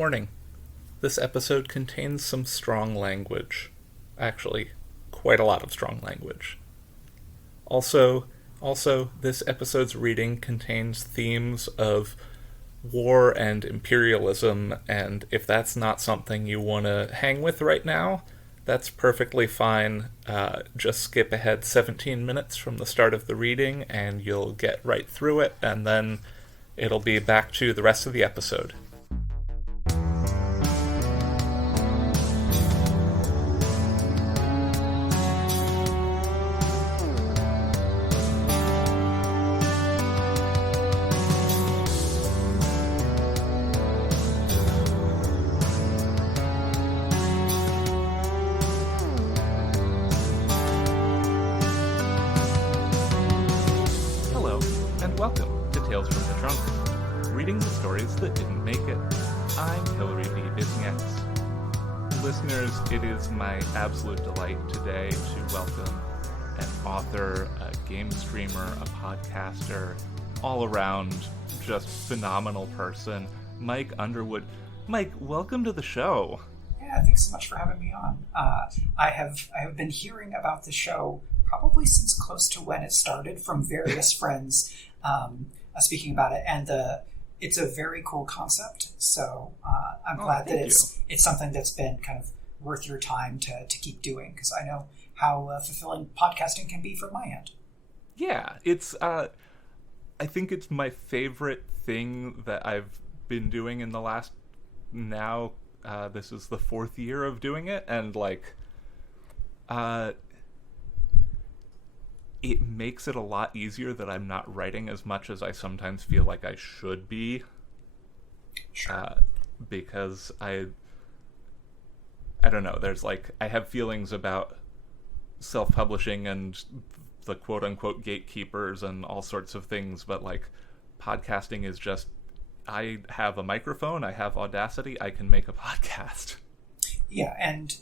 Warning. This episode contains some strong language. Actually, quite a lot of strong language. Also, this episode's reading contains themes of war and imperialism, and if that's not something you want to hang with right now, that's perfectly fine. Just skip ahead 17 minutes from the start of the reading, and you'll get right through it, and then it'll be back to the rest of the episode. Welcome to Tales from the Trunk, reading the stories that didn't make it. I'm Hillary B. Bisnieks. Listeners, it is my absolute delight today to welcome an author, a game streamer, a podcaster, all around just phenomenal person, Mike Underwood. Mike, welcome to the show. Yeah, thanks so much for having me on. I have been hearing about the show probably since close to when it started from various friends speaking about it, and it's a very cool concept. So I'm glad that it's something that's been kind of worth your time to keep doing, because I know how fulfilling podcasting can be from my end. Yeah, it's I think it's my favorite thing that I've been doing in the last now. This is the 4th year of doing it, and it makes it a lot easier that I'm not writing as much as I sometimes feel like I should be. Sure. Because I don't know, there's I have feelings about self-publishing and the quote-unquote gatekeepers and all sorts of things, but podcasting is just, I have a microphone, I have Audacity, I can make a podcast. Yeah, and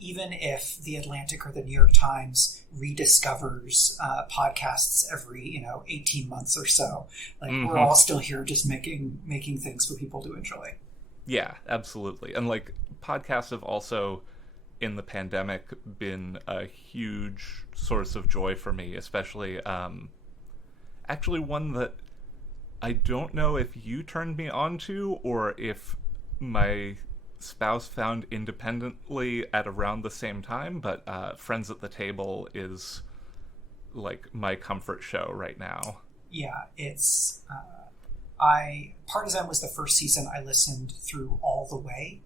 even if the Atlantic or the New York Times rediscovers podcasts every 18 months or so, we're all still here just making things for people to enjoy. Yeah, absolutely. And podcasts have also, in the pandemic, been a huge source of joy for me, especially actually one that I don't know if you turned me on to or if my spouse found independently at around the same time, but Friends at the Table is my comfort show right now. Yeah, it's Partisan was the first season I listened through all the way,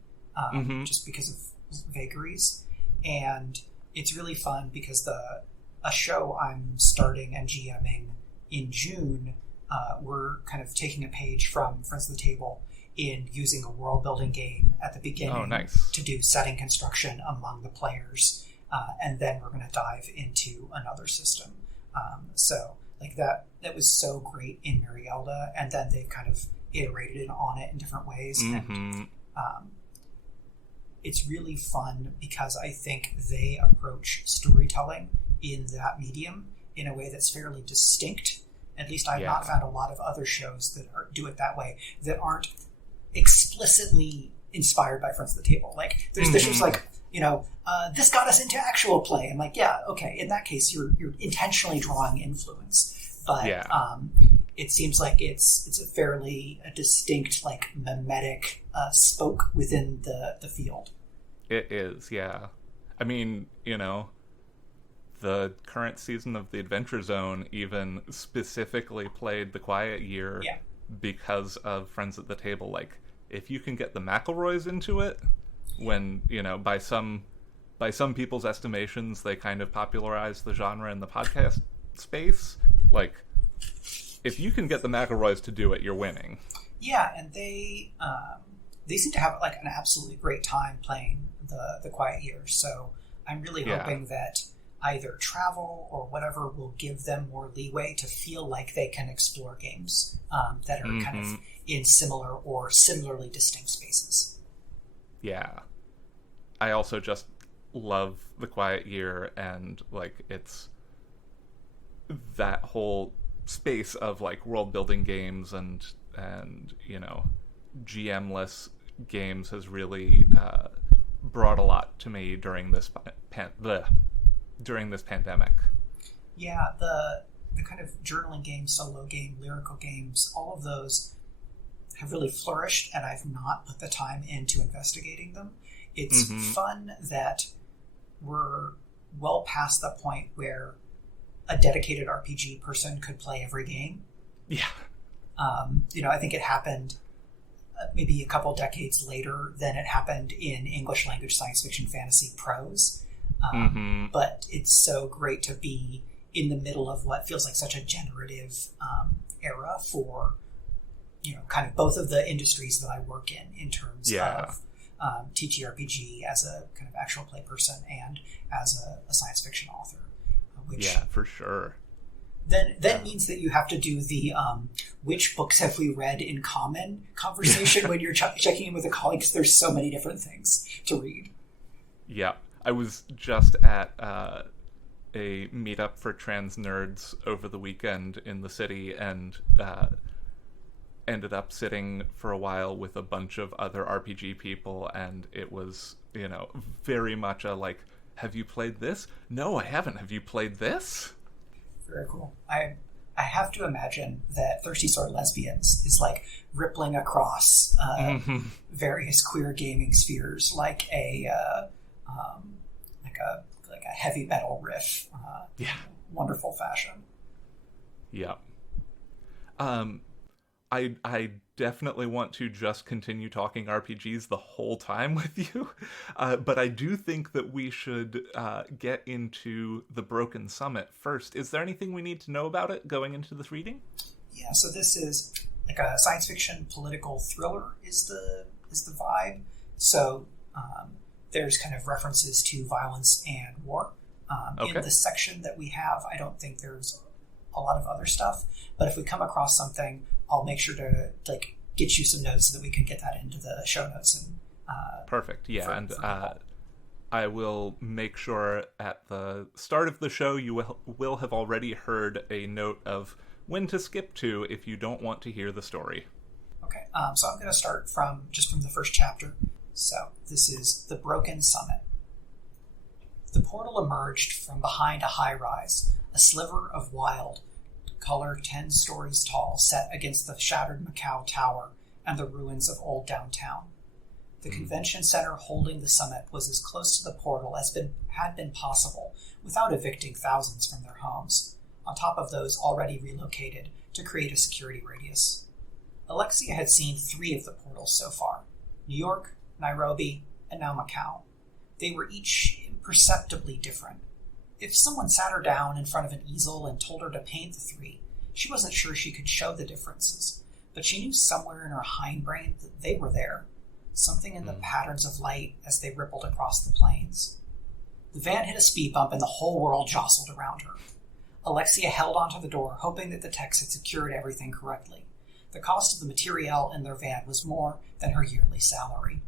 just because of vagaries, and it's really fun because a show I'm starting and GMing in June, we're kind of taking a page from Friends at the Table in using a world-building game at the beginning to do setting construction among the players, and then we're going to dive into another system. So that was so great in Marielda, and then they've kind of iterated on it in different ways. And it's really fun because I think they approach storytelling in that medium in a way that's fairly distinct. At least I've not found a lot of other shows that do it that way, that aren't explicitly inspired by Friends at the Table. There's the shows this got us into actual play. I'm yeah, okay, in that case you're intentionally drawing influence. But it seems like it's a fairly distinct, mimetic spoke within the field. It is, yeah. I mean, the current season of The Adventure Zone even specifically played The Quiet Year because of Friends at the Table. If you can get the McElroys into it, when, by some people's estimations, they kind of popularized the genre in the podcast space, if you can get the McElroys to do it, you're winning. Yeah, and they seem to have an absolutely great time playing the Quiet Year, so I'm really hoping that either travel or whatever will give them more leeway to feel like they can explore games that are kind of in similar or similarly distinct spaces. Yeah. I also just love The Quiet Year, and it's that whole space of world building games and GM-less games has really brought a lot to me during this pandemic. Yeah, the kind of journaling games, solo game, lyrical games, all of those have really flourished, and I've not put the time into investigating them. It's fun that we're well past the point where a dedicated RPG person could play every game. Yeah. I think it happened maybe a couple decades later than it happened in English language science fiction fantasy prose. But it's so great to be in the middle of what feels like such a generative era for, kind of both of the industries that I work in terms of TTRPG as a kind of actual play person and as a science fiction author. Which for sure. Then means that you have to do the which books have we read in common conversation when you're checking in with a colleague, because there's so many different things to read. Yeah. I was just at a meetup for trans nerds over the weekend in the city, and ended up sitting for a while with a bunch of other RPG people, and it was, very much a like, have you played this? No, I haven't. Have you played this? Very cool. I have to imagine that Thirsty Sword Lesbians is like rippling across various queer gaming spheres like a heavy metal riff. Wonderful fashion. Yeah. I definitely want to just continue talking RPGs the whole time with you, but I do think that we should get into the Broken Summit first. Is there anything we need to know about it going into this reading? Yeah, so this is like a science fiction political thriller is the vibe. So there's kind of references to violence and war. In the section that we have, I don't think there's a lot of other stuff, but if we come across something, I'll make sure to get you some notes so that we can get that into the show notes. And perfect. Yeah, I will make sure at the start of the show you will have already heard a note of when to skip to if you don't want to hear the story. Okay, so I'm going to start from the first chapter. So this is The Broken Summit. The portal emerged from behind a high-rise, a sliver of wild color 10 stories tall, set against the shattered Macau Tower and the ruins of old downtown. The convention center holding the summit was as close to the portal as had been possible without evicting thousands from their homes, on top of those already relocated to create a security radius. Alexia had seen 3 of the portals so far: New York, Nairobi, and now Macau. They were each imperceptibly different. If someone sat her down in front of an easel and told her to paint the 3, she wasn't sure she could show the differences, but she knew somewhere in her hindbrain that they were there, something in the patterns of light as they rippled across the plains. The van hit a speed bump and the whole world jostled around her. Alexia held onto the door, hoping that the techs had secured everything correctly. The cost of the materiel in their van was more than her yearly salary.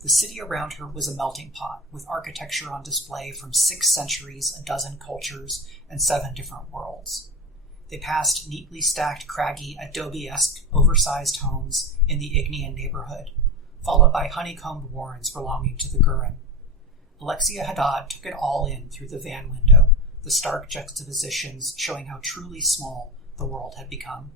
The city around her was a melting pot, with architecture on display from 6 centuries, a dozen cultures, and 7 different worlds. They passed neatly stacked, craggy, adobe-esque, oversized homes in the Ignean neighborhood, followed by honeycombed warrens belonging to the Gurren. Alexia Haddad took it all in through the van window, the stark juxtapositions showing how truly small the world had become.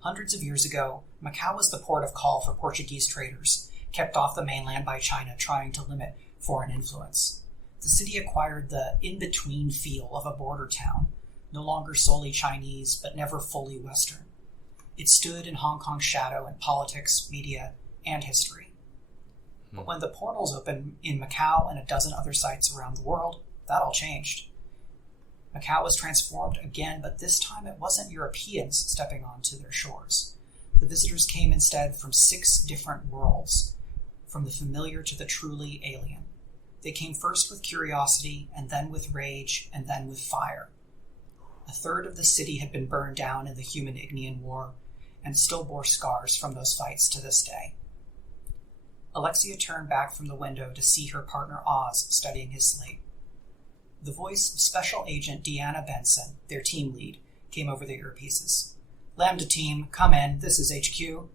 Hundreds of years ago, Macau was the port of call for Portuguese traders, kept off the mainland by China trying to limit foreign influence. The city acquired the in-between feel of a border town, no longer solely Chinese, but never fully Western. It stood in Hong Kong's shadow in politics, media, and history. But when the portals opened in Macau and a dozen other sites around the world, that all changed. Macau was transformed again, but this time it wasn't Europeans stepping onto their shores. The visitors came instead from 6 different worlds, from the familiar to the truly alien. They came first with curiosity, and then with rage, and then with fire. A third of the city had been burned down in the Human Ignean War, and still bore scars from those fights to this day. Alexia turned back from the window to see her partner Oz studying his slate. The voice of Special Agent Deanna Benson, their team lead, came over the earpieces. "Lambda team, come in, this is HQ."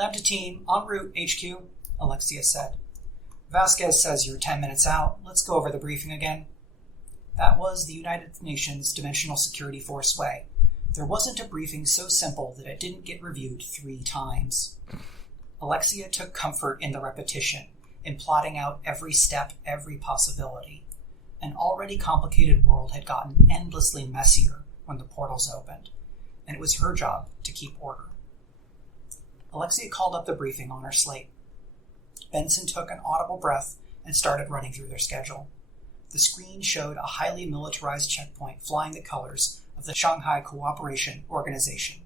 Lambda team, en route, HQ, Alexia said. Vasquez says you're 10 minutes out. Let's go over the briefing again. That was the United Nations Dimensional Security Force way. There wasn't a briefing so simple that it didn't get reviewed 3 times. Alexia took comfort in the repetition, in plotting out every step, every possibility. An already complicated world had gotten endlessly messier when the portals opened, and it was her job to keep order. Alexia called up the briefing on her slate. Benson took an audible breath and started running through their schedule. The screen showed a highly militarized checkpoint flying the colors of the Shanghai Cooperation Organization.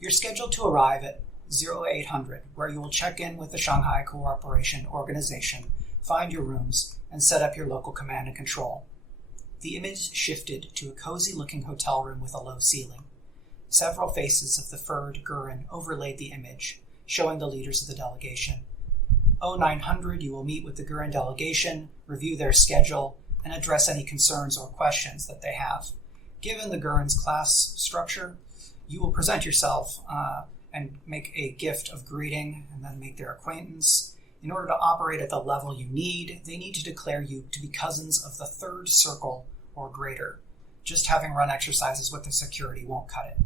You're scheduled to arrive at 0800, where you will check in with the Shanghai Cooperation Organization, find your rooms, and set up your local command and control. The image shifted to a cozy-looking hotel room with a low ceiling. Several faces of the furred Gurren overlaid the image, showing the leaders of the delegation. 0900, you will meet with the Gurren delegation, review their schedule, and address any concerns or questions that they have. Given the Gurren's class structure, you will present yourself and make a gift of greeting, and then make their acquaintance. In order to operate at the level you need, they need to declare you to be cousins of the 3rd circle or greater. Just having run exercises with the security won't cut it.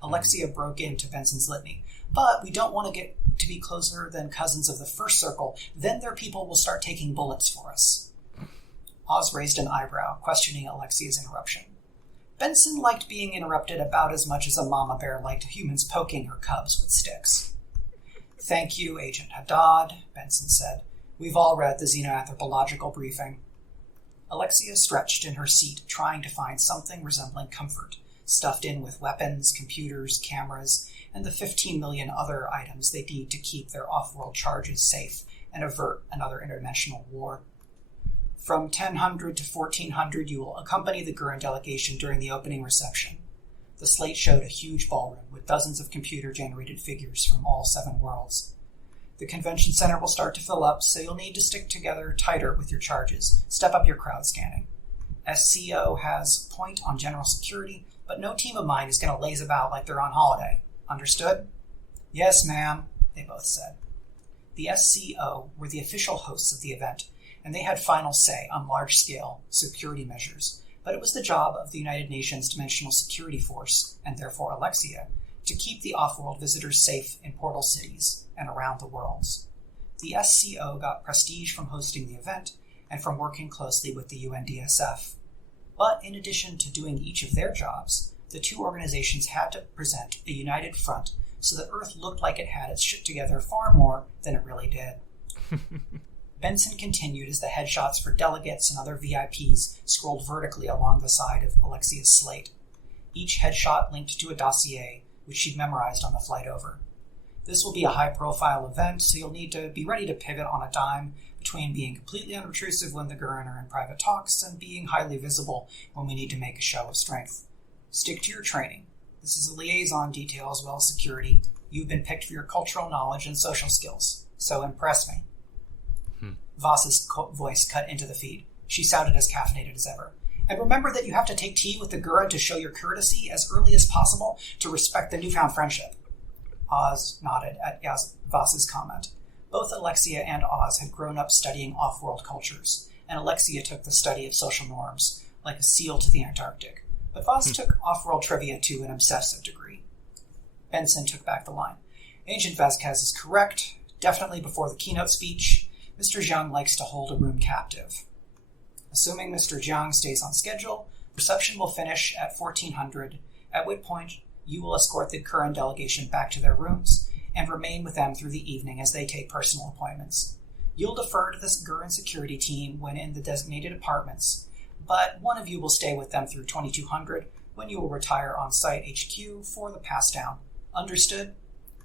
Alexia broke into Benson's litany. But we don't want to get to be closer than cousins of the 1st circle. Then their people will start taking bullets for us. Oz raised an eyebrow, questioning Alexia's interruption. Benson liked being interrupted about as much as a mama bear liked humans poking her cubs with sticks. Thank you, Agent Haddad, Benson said. We've all read the xenoanthropological briefing. Alexia stretched in her seat, trying to find something resembling comfort, stuffed in with weapons, computers, cameras, and the 15 million other items they need to keep their off-world charges safe and avert another interdimensional war. From 1000 to 1400, you will accompany the Gurren delegation during the opening reception. The slate showed a huge ballroom with dozens of computer-generated figures from all 7 worlds. The convention center will start to fill up, so you'll need to stick together tighter with your charges. Step up your crowd scanning. SCO has point on general security, but no team of mine is going to laze about like they're on holiday. Understood? Yes, ma'am, they both said. The SCO were the official hosts of the event, and they had final say on large-scale security measures, but it was the job of the United Nations Dimensional Security Force, and therefore Alexia, to keep the off-world visitors safe in portal cities and around the worlds. The SCO got prestige from hosting the event and from working closely with the UNDSF. But in addition to doing each of their jobs, the 2 organizations had to present a united front so that Earth looked like it had its shit together far more than it really did. Benson continued as the headshots for delegates and other VIPs scrolled vertically along the side of Alexia's slate. Each headshot linked to a dossier, which she'd memorized on the flight over. This will be a high-profile event, so you'll need to be ready to pivot on a dime between being completely unobtrusive when the Gurren are in private talks and being highly visible when we need to make a show of strength. Stick to your training. This is a liaison detail as well as security. You've been picked for your cultural knowledge and social skills, so impress me. Voss's voice cut into the feed. She sounded as caffeinated as ever. And remember that you have to take tea with the Gurren to show your courtesy as early as possible to respect the newfound friendship. Oz nodded at Voss's comment. Both Alexia and Oz had grown up studying off-world cultures, and Alexia took the study of social norms, like a seal to the Antarctic. But Voss took off-world trivia to an obsessive degree. Benson took back the line. Agent Vasquez is correct. Definitely before the keynote speech. Mr. Jiang likes to hold a room captive. Assuming Mr. Jiang stays on schedule, reception will finish at 1400, at which point you will escort the current delegation back to their rooms and remain with them through the evening as they take personal appointments. You'll defer to the Gurren security team when in the designated apartments, but one of you will stay with them through 2200 when you will retire on site HQ for the pass down. Understood?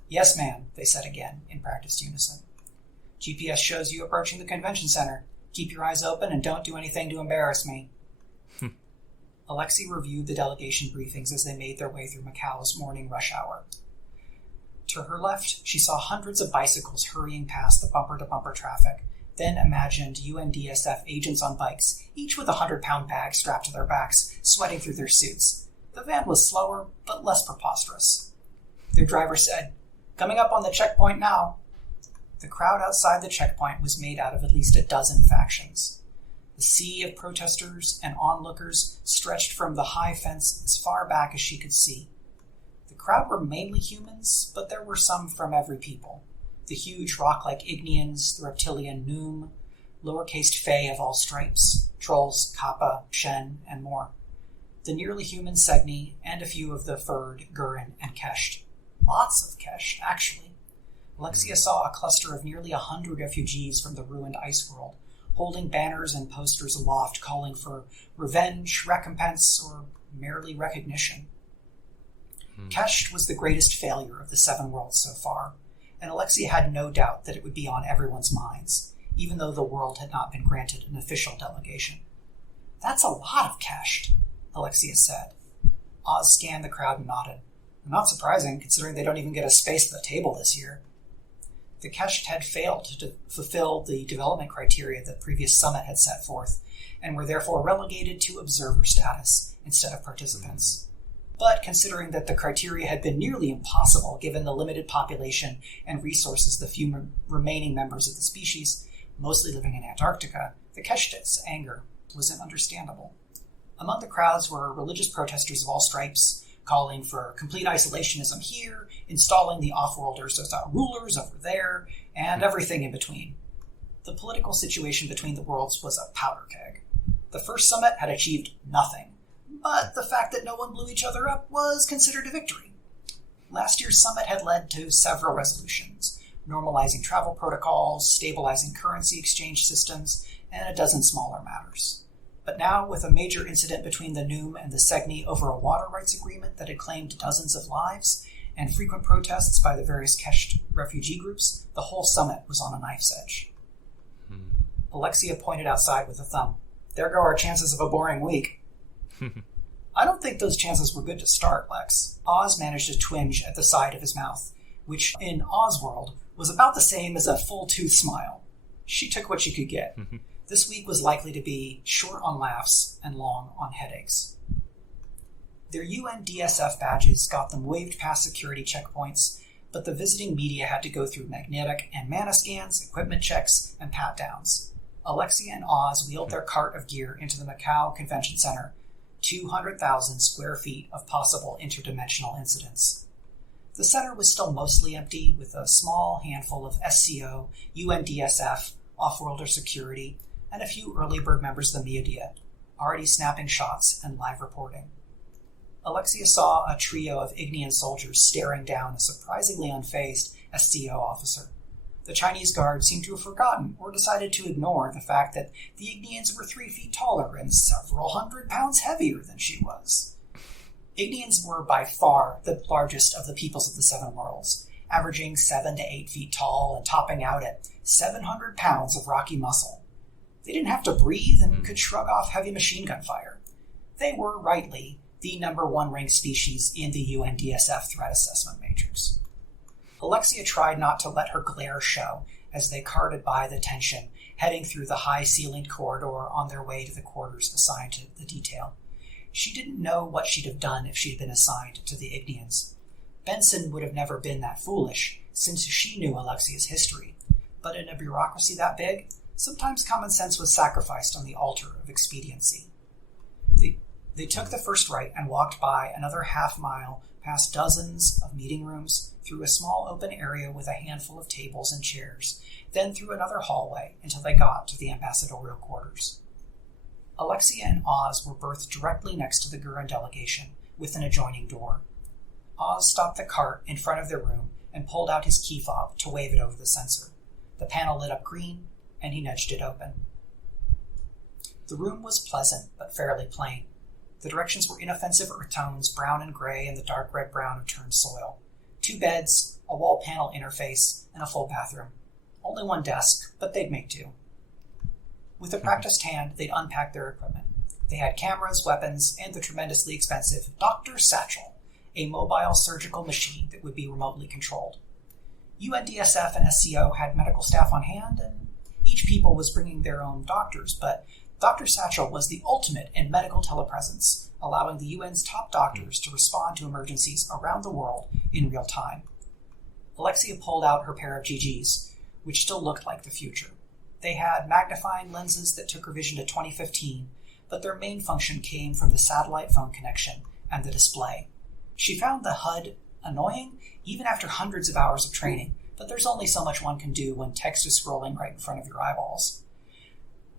Yes, ma'am, they said again in practiced unison. GPS shows you approaching the convention center. Keep your eyes open and don't do anything to embarrass me. Alexi reviewed the delegation briefings as they made their way through Macau's morning rush hour. To her left, she saw hundreds of bicycles hurrying past the bumper-to-bumper traffic, then imagined UNDSF agents on bikes, each with a 100-pound bag strapped to their backs, sweating through their suits. The van was slower, but less preposterous. Their driver said, Coming up on the checkpoint now. The crowd outside the checkpoint was made out of at least a dozen factions. The sea of protesters and onlookers stretched from the high fence as far back as she could see. The crowd were mainly humans, but there were some from every people. The huge rock-like Ignians, the reptilian Noom, lowercase Fae of all stripes, trolls, Kappa, Shen, and more. The nearly human Segni, and a few of the furred Gurren and Kesht. Lots of Kesht, actually. Alexia saw a cluster of nearly 100 refugees from the ruined ice world, holding banners and posters aloft calling for revenge, recompense, or merely recognition. Kesht was the greatest failure of the Seven Worlds so far, and Alexia had no doubt that it would be on everyone's minds, even though the world had not been granted an official delegation. That's a lot of Kesht, Alexia said. Oz scanned the crowd and nodded. Not surprising, considering they don't even get a space at the table this year. The Kesht had failed to fulfill the development criteria that the previous summit had set forth, and were therefore relegated to observer status instead of participants. But considering that the criteria had been nearly impossible given the limited population and resources of the few remaining members of the species, mostly living in Antarctica, the Kesht's anger was understandable. Among the crowds were religious protesters of all stripes, calling for complete isolationism here, installing the off-worlders as our rulers over there, and everything in between. The political situation between the worlds was a powder keg. The first summit had achieved nothing, but the fact that no one blew each other up was considered a victory. Last year's summit had led to several resolutions, normalizing travel protocols, stabilizing currency exchange systems, and a dozen smaller matters. But now, with a major incident between the Noom and the Segni over a water rights agreement that had claimed dozens of lives, and frequent protests by the various Kesht refugee groups, the whole summit was on a knife's edge. Alexia pointed outside with a thumb. There go our chances of a boring week. I don't think those chances were good to start, Lex. Oz managed a twinge at the side of his mouth, which in Ozworld was about the same as a full-tooth smile. She took what she could get. This week was likely to be short on laughs and long on headaches. Their UNDSF badges got them waved past security checkpoints, but the visiting media had to go through magnetic and mana scans, equipment checks, and pat-downs. Alexia and Oz wheeled their cart of gear into the Macau Convention Center, 200,000 square feet of possible interdimensional incidents. The center was still mostly empty, with a small handful of SCO, UNDSF, off-worlder security, and a few early bird members of the media, already snapping shots and live reporting. Alexia saw a trio of Ignian soldiers staring down a surprisingly unfazed SCO officer. The Chinese guard seemed to have forgotten or decided to ignore the fact that the Ignians were 3 feet taller and several hundred pounds heavier than she was. Ignians were by far the largest of the peoples of the Seven Worlds, averaging 7 to 8 feet tall and topping out at 700 pounds of rocky muscle. They didn't have to breathe and could shrug off heavy machine gun fire. They were, rightly, the number one ranked species in the UNDSF threat assessment matrix. Alexia tried not to let her glare show as they carted by the tension, heading through the high-ceilinged corridor on their way to the quarters assigned to the detail. She didn't know what she'd have done if she'd been assigned to the Ignians. Benson would have never been that foolish, since she knew Alexia's history. But in a bureaucracy that big, sometimes common sense was sacrificed on the altar of expediency. They took the first right and walked by another half-mile past dozens of meeting rooms, through a small open area with a handful of tables and chairs, then through another hallway until they got to the ambassadorial quarters. Alexia and Oz were berthed directly next to the Gurren delegation, with an adjoining door. Oz stopped the cart in front of their room and pulled out his key fob to wave it over the sensor. The panel lit up green, and he nudged it open. The room was pleasant, but fairly plain. The directions were inoffensive earth tones, brown and gray, and the dark red-brown of turned soil. 2 beds, a wall panel interface, and a full bathroom. Only 1 desk, but they'd make do. With a practiced hand, they'd unpack their equipment. They had cameras, weapons, and the tremendously expensive Dr. Satchel, a mobile surgical machine that would be remotely controlled. UNDSF and SCO had medical staff on hand, and each people was bringing their own doctors, but Dr. Satchel was the ultimate in medical telepresence, allowing the UN's top doctors to respond to emergencies around the world in real time. Alexia pulled out her pair of GGs, which still looked like the future. They had magnifying lenses that took her vision to 2015, but their main function came from the satellite phone connection and the display. She found the HUD annoying even after hundreds of hours of training, but there's only so much one can do when text is scrolling right in front of your eyeballs.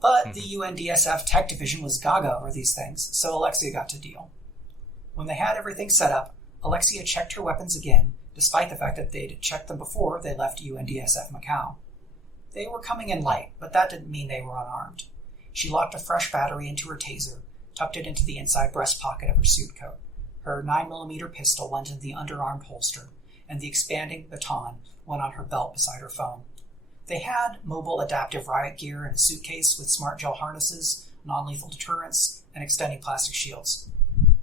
But the UNDSF tech division was gaga over these things, so Alexia got to deal. When they had everything set up, Alexia checked her weapons again, despite the fact that they'd checked them before they left UNDSF Macau. They were coming in light, but that didn't mean they were unarmed. She locked a fresh battery into her taser, tucked it into the inside breast pocket of her suit coat. Her 9mm pistol went in the underarm holster, and the expanding baton went on her belt beside her phone. They had mobile adaptive riot gear in a suitcase with smart gel harnesses, non-lethal deterrents, and extending plastic shields.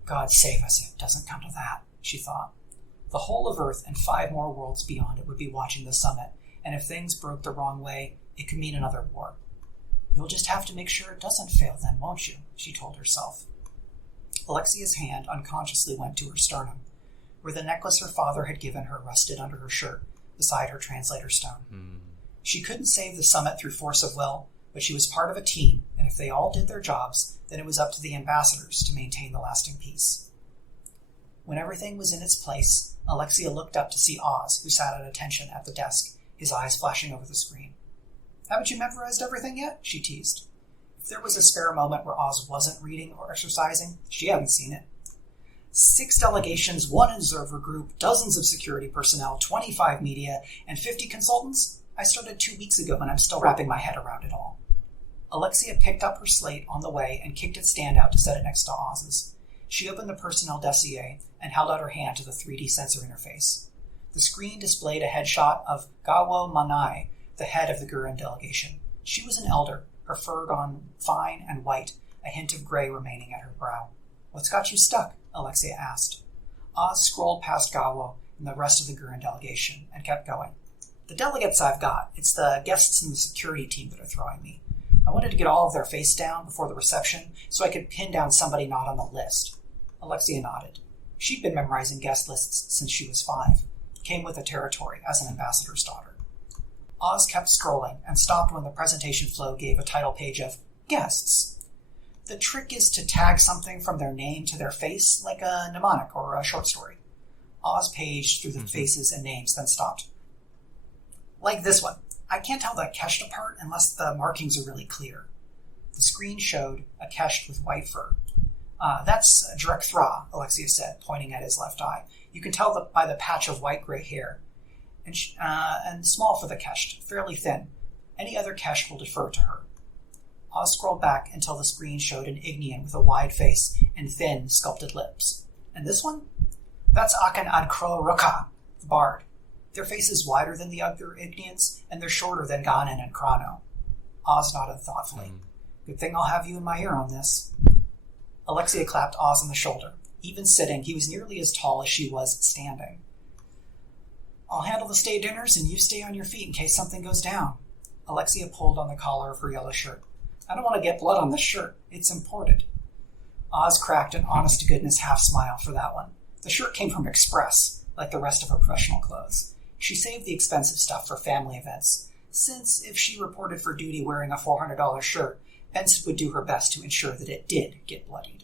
God save us if it doesn't come to that, she thought. The whole of Earth and 5 more worlds beyond it would be watching the summit, and if things broke the wrong way, it could mean another war. You'll just have to make sure it doesn't fail then, won't you? She told herself. Alexia's hand unconsciously went to her sternum, where the necklace her father had given her rested under her shirt, beside her translator stone. She couldn't save the summit through force of will, but she was part of a team, and if they all did their jobs, then it was up to the ambassadors to maintain the lasting peace. When everything was in its place, Alexia looked up to see Oz, who sat at attention at the desk, his eyes flashing over the screen. Haven't you memorized everything yet? She teased. If there was a spare moment where Oz wasn't reading or exercising, she hadn't seen it. 6 delegations, 1 observer group, dozens of security personnel, 25 media, and 50 consultants? I started 2 weeks ago and I'm still wrapping my head around it all. Alexia picked up her slate on the way and kicked its stand out to set it next to Oz's. She opened the personnel dossier and held out her hand to the 3D sensor interface. The screen displayed a headshot of Gawo Manai, the head of the Gurren delegation. She was an elder, her fur gone fine and white, a hint of gray remaining at her brow. What's got you stuck? Alexia asked. Oz scrolled past Gawo and the rest of the Gurren delegation and kept going. The delegates I've got, it's the guests and the security team that are throwing me. I wanted to get all of their face down before the reception so I could pin down somebody not on the list. Alexia nodded. She'd been memorizing guest lists since she was 5. Came with the territory as an ambassador's daughter. Oz kept scrolling and stopped when the presentation flow gave a title page of Guests. The trick is to tag something from their name to their face, like a mnemonic or a short story. Oz paged through the faces and names, then stopped. Like this one. I can't tell the Kesht apart unless the markings are really clear. The screen showed a Kesht with white fur. That's Drek Thra, Alexia said, pointing at his left eye. You can tell by the patch of white-gray hair. And small for the Kesht, fairly thin. Any other Kesht will defer to her. Oz scrolled back until the screen showed an Ignean with a wide face and thin, sculpted lips. And this one? That's Akan Adkro Ruka, the bard. Their face is wider than the other Igneans, and they're shorter than Ganon and Chrono. Oz nodded thoughtfully. Good thing I'll have you in my ear on this. Alexia clapped Oz on the shoulder. Even sitting, he was nearly as tall as she was standing. I'll handle the stay dinners, and you stay on your feet in case something goes down. Alexia pulled on the collar of her yellow shirt. I don't want to get blood on this shirt. It's imported. Oz cracked an honest-to-goodness half-smile for that one. The shirt came from Express, like the rest of her professional clothes. She saved the expensive stuff for family events, since if she reported for duty wearing a $400 shirt, Benson would do her best to ensure that it did get bloodied.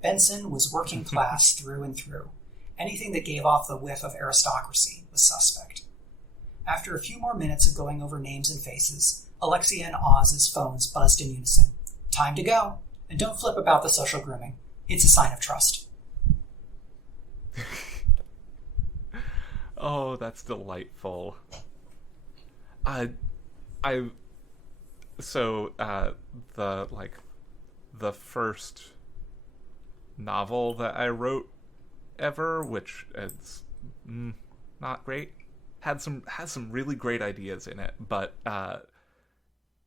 Benson was working class through and through. Anything that gave off the whiff of aristocracy was suspect. After a few more minutes of going over names and faces, Alexia and Oz's phones buzzed in unison. Time to go. And don't flip about the social grooming. It's a sign of trust. Oh, that's delightful. The first novel that I wrote ever, which is not great, has some really great ideas in it, but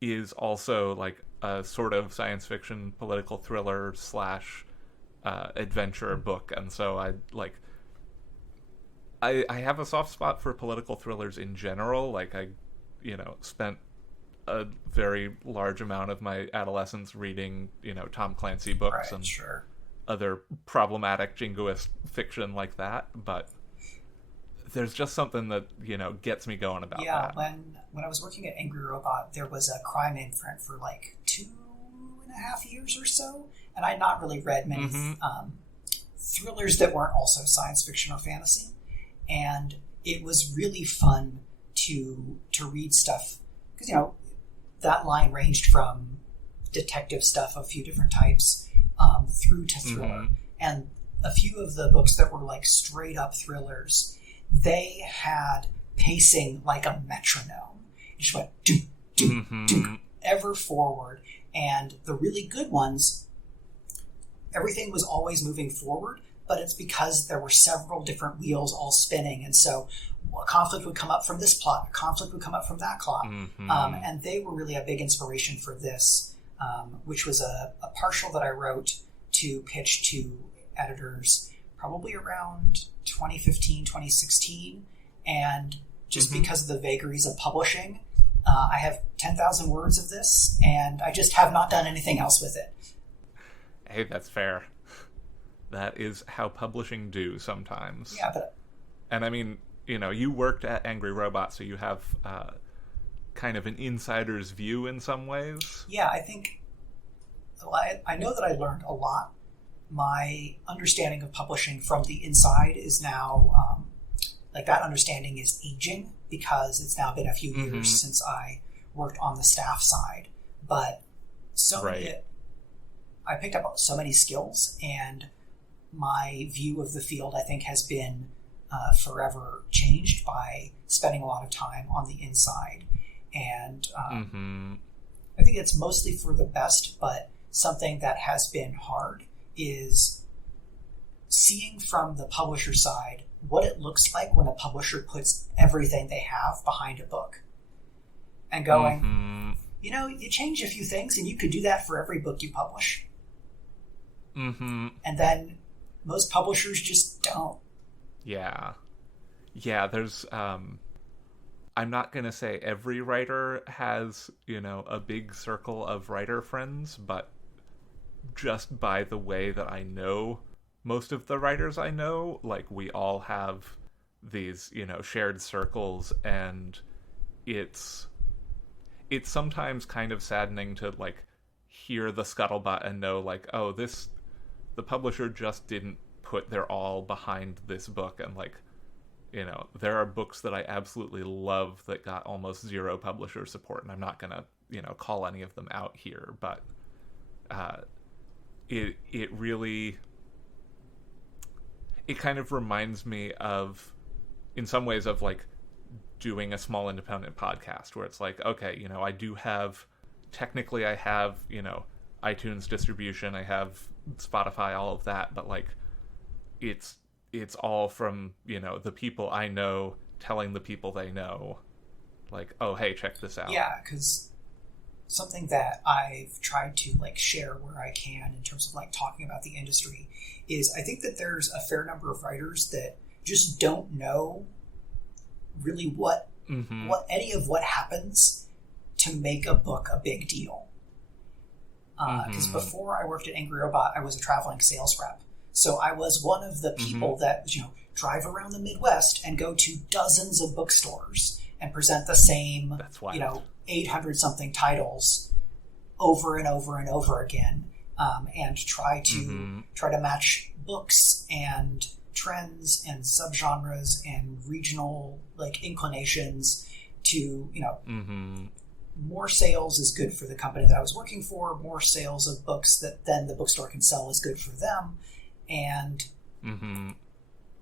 is also like a sort of science fiction political thriller / adventure book, and so I have a soft spot for political thrillers in general. Like I spent a very large amount of my adolescence reading, Tom Clancy books and other problematic jingoist fiction like that. But there's just something that, gets me going about yeah, that. when I was working at Angry Robot, there was a crime imprint for like 2.5 years or so, and I'd not really read many thrillers that weren't also science fiction or fantasy, and it was really fun to read stuff, because that line ranged from detective stuff, a few different types, through to thriller. And a few of the books that were like straight up thrillers, they had pacing like a metronome. It just went do, do, do, ever forward. And the really good ones, everything was always moving forward, but it's because there were several different wheels all spinning. And so a conflict would come up from this plot, a conflict would come up from that plot. And they were really a big inspiration for this, which was a partial that I wrote to pitch to editors probably around 2015, 2016. And just because of the vagaries of publishing, I have 10,000 words of this, and I just have not done anything else with it. Hey, that's fair. That is how publishing do sometimes. Yeah, and I mean, you worked at Angry Robot, so you have kind of an insider's view in some ways. Yeah, I think I know that I learned a lot. My understanding of publishing from the inside is now that understanding is aging, because it's now been a few years since I worked on the staff side. But I picked up so many skills, and my view of the field, I think, has been forever changed by spending a lot of time on the inside. And I think it's mostly for the best, but something that has been hard is seeing from the publisher side what it looks like when a publisher puts everything they have behind a book, and going, you change a few things and you could do that for every book you publish. And then most publishers just don't. Yeah, there's I'm not going to say every writer has, a big circle of writer friends, but just by the way that I know most of the writers I know, like, we all have these, shared circles, and it's sometimes kind of saddening to, like, hear the scuttlebutt and know, like, oh, the publisher just didn't put their all behind this book, and, like, there are books that I absolutely love that got almost zero publisher support, and I'm not gonna, call any of them out here, but it really, it kind of reminds me of, in some ways, of like doing a small independent podcast where it's like, okay, technically I have, iTunes distribution, I have Spotify, all of that, but like it's all from, the people I know telling the people they know, like, oh, hey, check this out. Yeah, because something that I've tried to like share where I can in terms of like talking about the industry is I think that there's a fair number of writers that just don't know really what any of what happens to make a book a big deal. Because before I worked at Angry Robot, I was a traveling sales rep. So I was one of the people that, drive around the Midwest and go to dozens of bookstores and present the same, 800-something titles over and over and over again, and try to match books and trends and subgenres and regional like inclinations to, more sales is good for the company that I was working for. More sales of books that then the bookstore can sell is good for them. And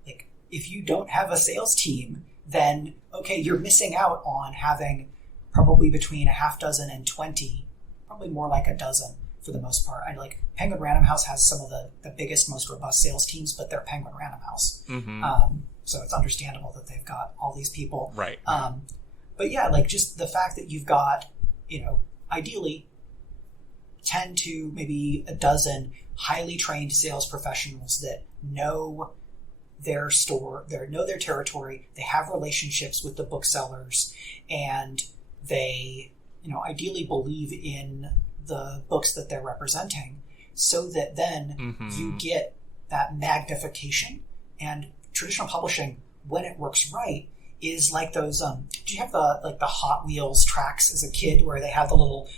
like, if you don't have a sales team, then okay, you're missing out on having probably between a half dozen and 20, probably more like a dozen for the most part. I like Penguin Random House has some of the biggest, most robust sales teams, but they're Penguin Random House. So it's understandable that they've got all these people. Right. But yeah, like just the fact that you've got, ideally 10 to maybe a dozen highly trained sales professionals that know their store, know their territory, they have relationships with the booksellers, and they, ideally believe in the books that they're representing, so that then you get that magnification. And traditional publishing when it works right, is like those. Do you have the Hot Wheels tracks as a kid where they have the little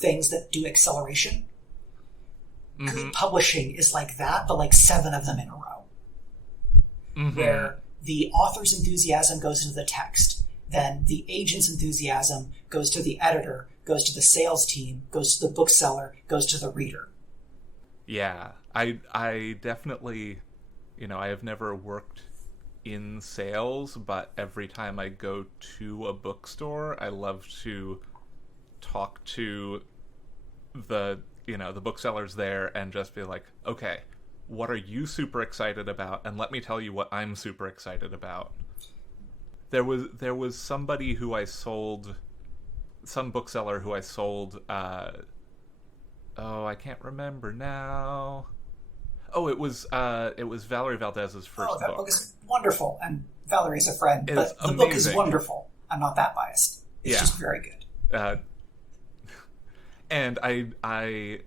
things that do acceleration? Mm-hmm. Good publishing is like that, but like 7 of them in a row, where the author's enthusiasm goes into the text, then the agent's enthusiasm goes to the editor, goes to the sales team, goes to the bookseller, goes to the reader. Yeah, I definitely, I have never worked in sales, but every time I go to a bookstore, I love to talk to the booksellers there and just be like, okay, what are you super excited about? And let me tell you what I'm super excited about. There was somebody who I sold, some bookseller who I sold, I can't remember now. Oh, it was Valerie Valdez's first book. That book is wonderful, and Valerie's a friend, but the book is wonderful. I'm not that biased. It's just very good. And I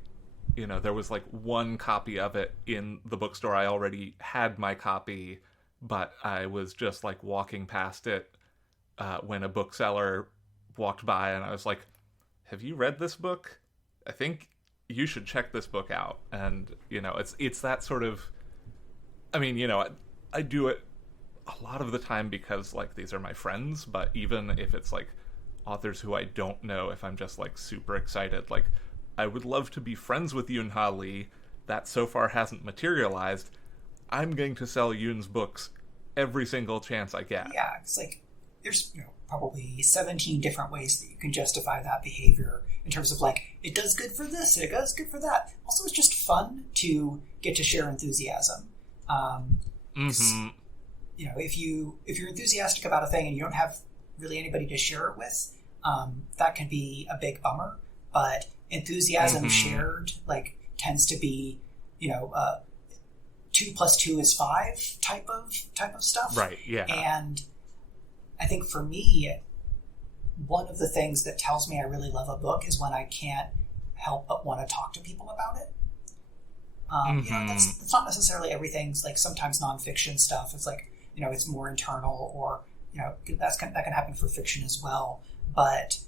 there was like one copy of it in the bookstore. I already had my copy, but I was just like walking past it when a bookseller walked by, and I was like, have you read this book? I think you should check this book out. And it's that sort of, I do it a lot of the time because like these are my friends, but even if it's like authors who I don't know, if I'm just like super excited, like I would love to be friends with Yoon Ha Lee, that so far hasn't materialized, I'm going to sell Yoon's books every single chance I get. Yeah, it's like there's probably 17 different ways that you can justify that behavior in terms of like, it does good for this, it does good for that. Also, it's just fun to get to share enthusiasm. If you're enthusiastic about a thing and you don't have really anybody to share it with, that can be a big bummer. But enthusiasm shared like tends to be 2 + 2 is 5 type of stuff. Right. Yeah. And I think for me, one of the things that tells me I really love a book is when I can't help but want to talk to people about it. That's not necessarily everything's like sometimes nonfiction stuff. It's like, it's more internal, or, that can happen for fiction as well. But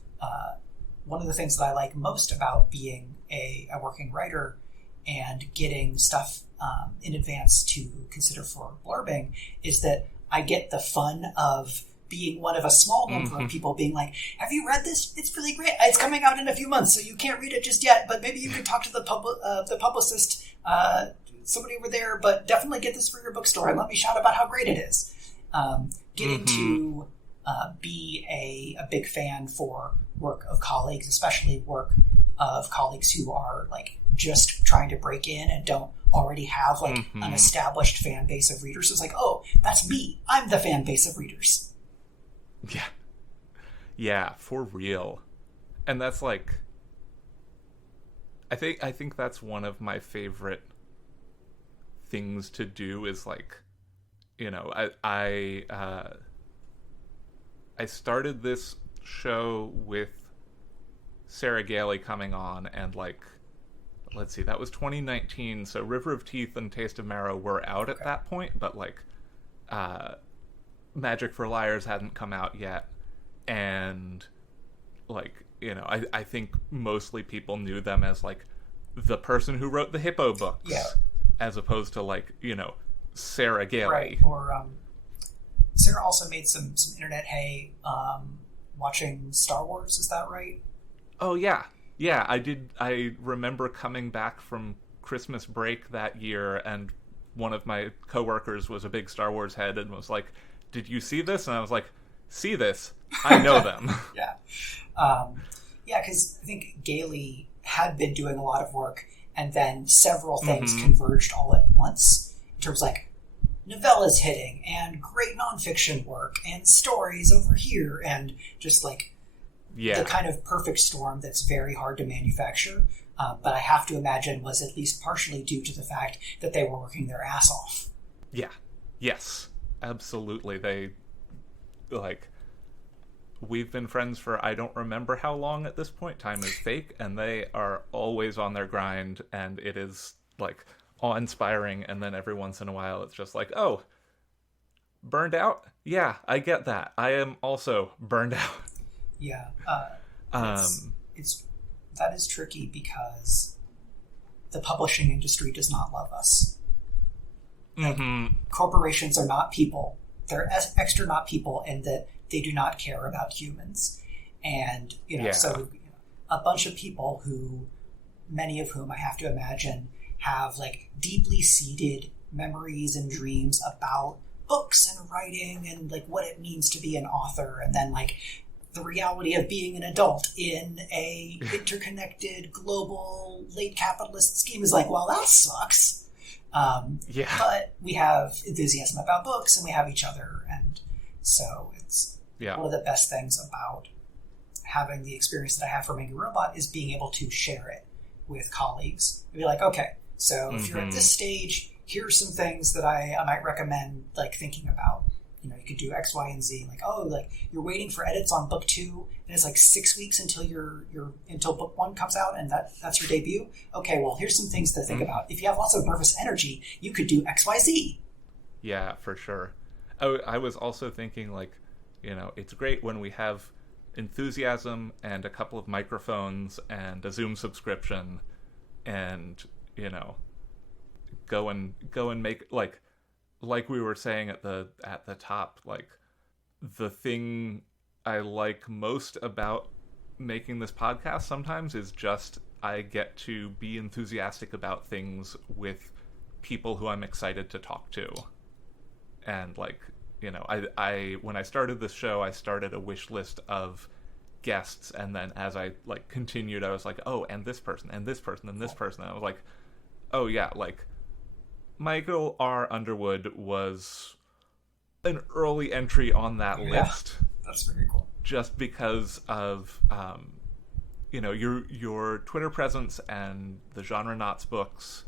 one of the things that I like most about being a working writer and getting stuff in advance to consider for blurbing is that I get the fun of being one of a small number of people being like, have you read this? It's really great. It's coming out in a few months, so you can't read it just yet, but maybe you could talk to the publicist, somebody over there, but definitely get this for your bookstore and let me shout about how great it is. Getting to be a big fan for work of colleagues, especially work of colleagues who are like just trying to break in and don't already have like an established fan base of readers. So it's like, oh, that's me. I'm the fan base of readers. Yeah, for real. And that's like, I think that's one of my favorite things to do is like, I started this show with Sarah Gailey coming on, and like, let's see, that was 2019, so River of Teeth and Taste of Marrow were out at that point, but like Magic for Liars hadn't come out yet, and like, I think mostly people knew them as like the person who wrote the Hippo books, as opposed to like, Sarah Gailey. Right, or Sarah also made some internet hay watching Star Wars, is that right? Oh, yeah. Yeah, I did. I remember coming back from Christmas break that year, and one of my coworkers was a big Star Wars head and was like, did you see this? And I was like, see this? I know them. Because I think Gailey had been doing a lot of work, and then several things converged all at once in terms of like novellas hitting and great nonfiction work and stories over here and just like the kind of perfect storm that's very hard to manufacture, but I have to imagine was at least partially due to the fact that they were working their ass off. Yeah. Yes. Absolutely. They, like, we've been friends for I don't remember how long at this point. Time is fake, and they are always on their grind, and it is, like, awe-inspiring, and then every once in a while it's just like, oh, Burned out? Yeah, I get that. I am also burned out. Yeah. It's that is tricky because the publishing industry does not love us. Corporations are not people. They're extra not people, and that they do not care about humans. And, so a bunch of people who, many of whom I have to imagine, have like deeply seated memories and dreams about books and writing and like what it means to be an author, and then like the reality of being an adult in a interconnected global late capitalist scheme is like, well, that sucks. But we have enthusiasm about books and we have each other, and so it's one of the best things about having the experience that I have from Angry Robot is being able to share it with colleagues and be like, okay, so if you're at this stage, here's some things that I might recommend like thinking about. You could do X, Y, and Z. Like, like you're waiting for edits on book 2, and it's like 6 weeks until until book 1 comes out, and that's your debut. Okay, well, here's some things to think about. If you have lots of nervous energy, you could do X, Y, Z. Yeah, for sure. I was also thinking, like, it's great when we have enthusiasm and a couple of microphones and a Zoom subscription, and go and make like we were saying at the top, like the thing I like most about making this podcast sometimes is just I get to be enthusiastic about things with people who I'm excited to talk to. And like, I when I started this show, I started a wish list of guests, and then as I like continued, I was like, oh, and this person and this person and this person, and I was like, oh yeah, like Michael R. Underwood was an early entry on that list. That's very cool. Just because of your Twitter presence and the Genrenauts books,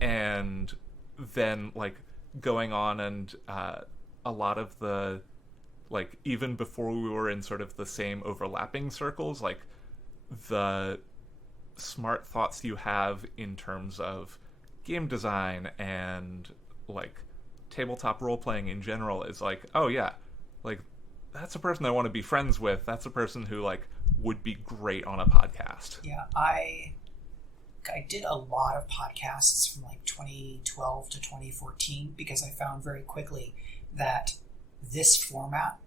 and then like going on and a lot of the like even before we were in sort of the same overlapping circles, like the smart thoughts you have in terms of game design and like tabletop role-playing in general is like, oh yeah, like that's a person I want to be friends with. That's a person who like would be great on a podcast. Yeah, I did a lot of podcasts from like 2012 to 2014 because I found very quickly that this format,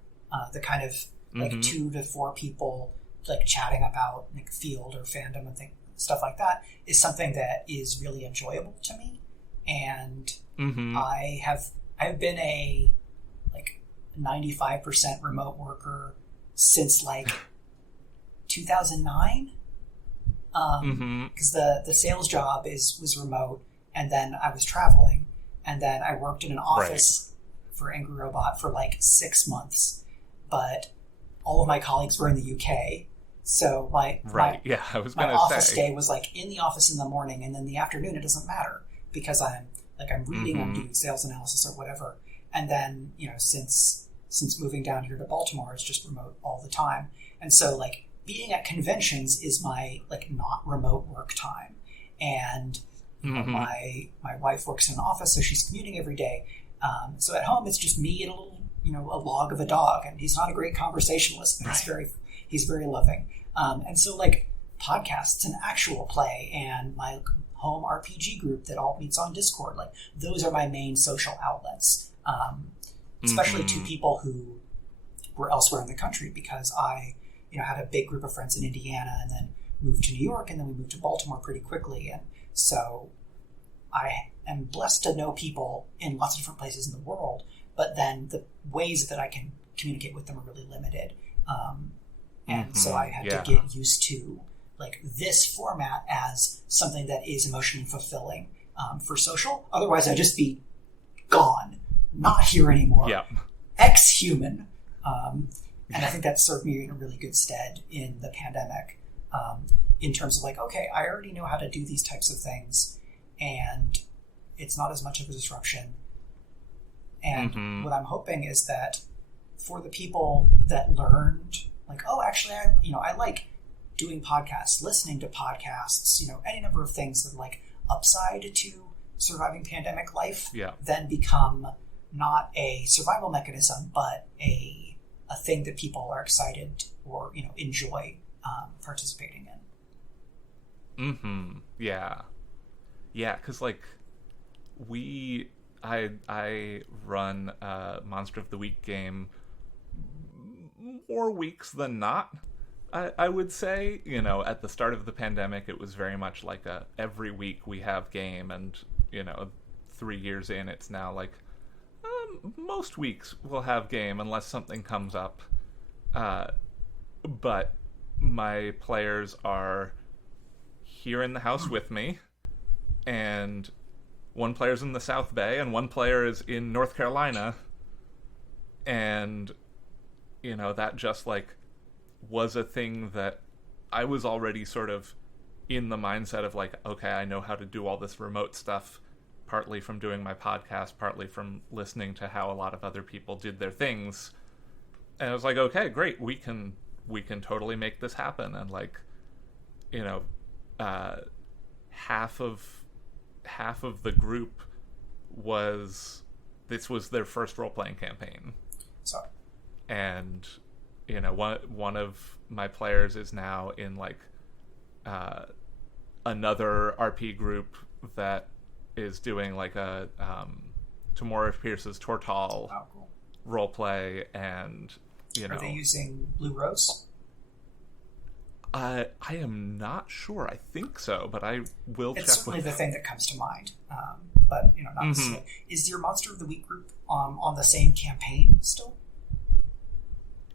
the kind of like 2 to 4 people like chatting about like field or fandom and stuff like that, is something that is really enjoyable to me. And I've been a like 95% remote worker since like 2009, because the sales job was remote, and then I was traveling, and then I worked in an office for Angry Robot for like 6 months, but all of my colleagues were in the UK. So my office day was like in the office in the morning, and then the afternoon it doesn't matter because I'm reading, I'm doing sales analysis or whatever. And then since moving down here to Baltimore, it's just remote all the time. And so like being at conventions is my like not remote work time. And my wife works in an office, so she's commuting every day. So at home it's just me and a little a log of a dog, and he's not a great conversationalist, but he's very loving. And so like podcasts and actual play and my home RPG group that all meets on Discord, like those are my main social outlets, especially to people who were elsewhere in the country, because I had a big group of friends in Indiana and then moved to New York, and then we moved to Baltimore pretty quickly. And so I am blessed to know people in lots of different places in the world, but then the ways that I can communicate with them are really limited. And so I had to get used to like this format as something that is emotionally fulfilling for social. Otherwise, I'd just be gone, not here anymore, ex-human. And I think that served me in a really good stead in the pandemic, in terms of like, okay, I already know how to do these types of things, and it's not as much of a disruption. And what I'm hoping is that for the people that learned, like, oh, actually, I like doing podcasts, listening to podcasts, any number of things that like upside to surviving pandemic life, then become not a survival mechanism, but a thing that people are excited or enjoy participating in. Yeah, because like I run a Monster of the Week game more weeks than not. I would say, at the start of the pandemic, it was very much like every week we have game, and 3 years in, it's now like most weeks we'll have game unless something comes up. But my players are here in the house with me, and one player's in the South Bay, and one player is in North Carolina, and that just like was a thing that I was already sort of in the mindset of like, okay, I know how to do all this remote stuff, partly from doing my podcast, partly from listening to how a lot of other people did their things. And I was like, okay, great, we can totally make this happen. And like, half of the group was their first role-playing campaign. Sorry. And one of my players is now in like another RP group that is doing like a Tamora Pierce's Tortal cool. role play, and Are they using Blue Rose? I am not sure. I think so, but I will check. It's certainly the thing that comes to mind. But not necessarily. Is your Monster of the Week group on the same campaign still?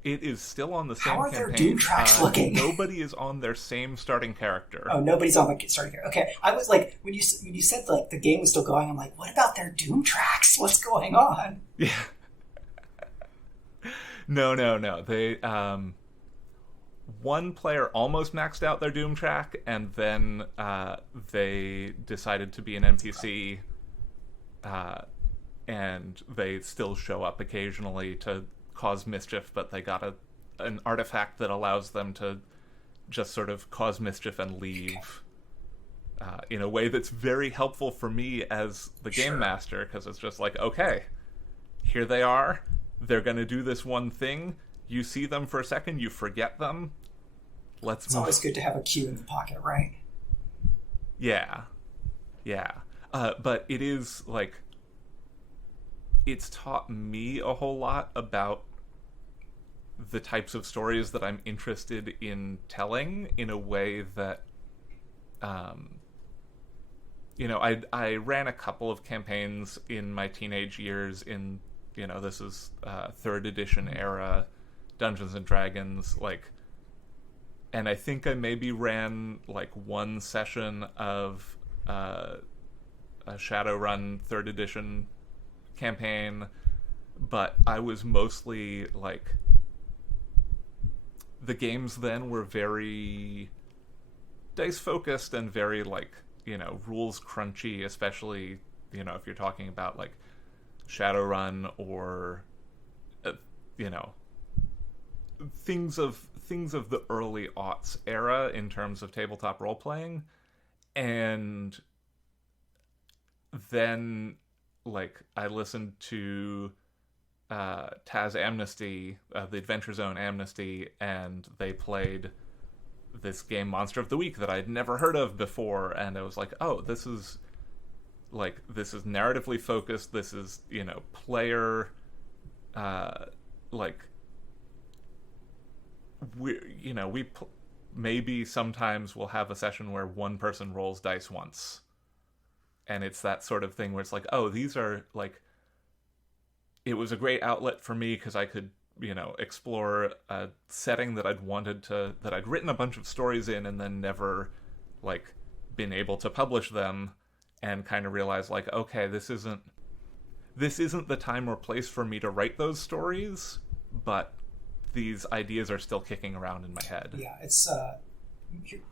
It is still on the same campaign. How are their Doom tracks looking? Nobody is on their same starting character. Oh, nobody's on the starting character. Okay, I was like, when you said like the game was still going, I'm like, what about their Doom tracks? What's going on? Yeah. No. They one player almost maxed out their Doom track, and then they decided to be an NPC, and they still show up occasionally to cause mischief, but they got an artifact that allows them to just sort of cause mischief and leave in a way that's very helpful for me as the game master, because it's just like, okay, here they are, they're going to do this one thing, you see them for a second, you forget them, it's always good to have a cue in the pocket, right? Yeah but it is like, it's taught me a whole lot about the types of stories that I'm interested in telling, in a way that I ran a couple of campaigns in my teenage years in this is 3rd edition era Dungeons and Dragons, like, and I think I maybe ran like one session of a Shadowrun 3rd edition campaign, but I was mostly like, the games then were very dice focused and very like rules crunchy, especially if you're talking about like Shadowrun or things of the early aughts era in terms of tabletop role playing. And then like I listened to Taz Amnesty, the Adventure Zone Amnesty, and they played this game Monster of the Week that I'd never heard of before, and I was like, oh, this is narratively focused, this is player like maybe sometimes we'll have a session where one person rolls dice once, and it's that sort of thing where it's like, oh, these are like, it was a great outlet for me because I could, explore a setting that that I'd written a bunch of stories in and then never, like, been able to publish them, and kind of realize, like, okay, this isn't the time or place for me to write those stories, but these ideas are still kicking around in my head. Yeah, it's,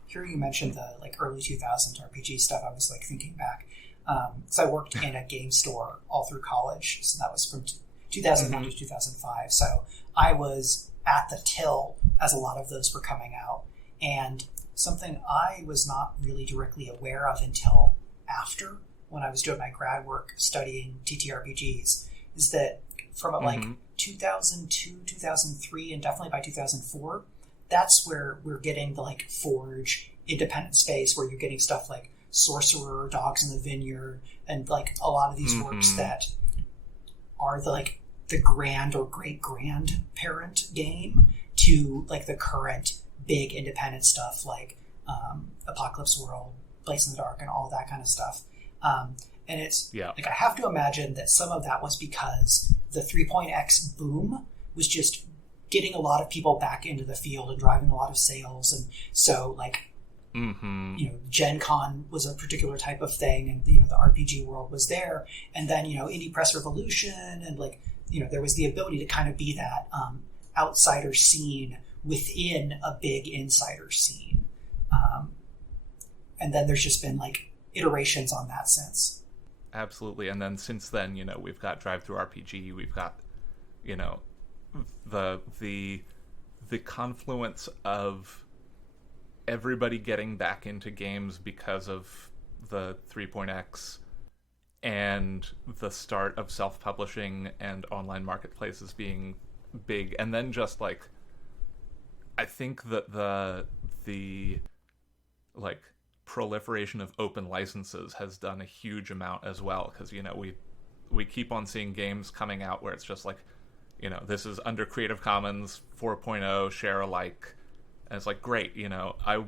here you mentioned the, like, early 2000s RPG stuff. I was, like, thinking back. So I worked in a game store all through college, so that was from 2001 to 2005. So I was at the till as a lot of those were coming out, and something I was not really directly aware of until after, when I was doing my grad work studying TTRPGs, is that from like 2002, 2003, and definitely by 2004, that's where we're getting the like Forge independent space where you're getting stuff like Sorcerer, Dogs in the Vineyard, and like a lot of these works that are the grand or great grandparent game to like the current big independent stuff like Apocalypse World, Blaze in the Dark, and all that kind of stuff. And it's like I have to imagine that some of that was because the 3.x boom was just getting a lot of people back into the field and driving a lot of sales, and so like Gen Con was a particular type of thing, and the RPG world was there, and then Indie Press Revolution, and like there was the ability to kind of be that outsider scene within a big insider scene, and then there's just been like iterations on that since. Absolutely. And then since then, we've got Drive-Thru RPG, we've got the confluence of everybody getting back into games because of the 3.x and the start of self-publishing and online marketplaces being big. And then just like I think that the like proliferation of open licenses has done a huge amount as well, because we keep on seeing games coming out where it's just like this is under Creative Commons 4.0 share alike, and it's like great. I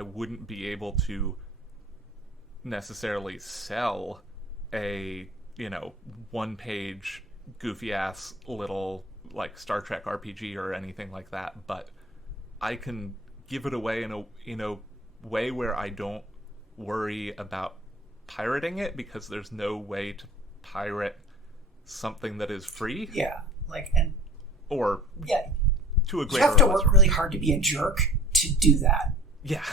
wouldn't be able to necessarily sell a one page goofy ass little like Star Trek RPG or anything like that, but I can give it away in a way where I don't worry about pirating it, because there's no way to pirate something that is free. Yeah, to a greater. You have to work really hard to be a jerk to do that. Yeah.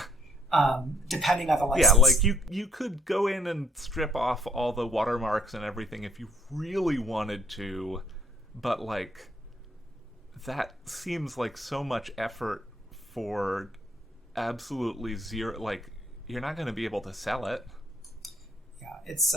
Depending on the license. Yeah, like you could go in and strip off all the watermarks and everything if you really wanted to, but like that seems like so much effort for absolutely zero. Like you're not going to be able to sell it. Yeah, it's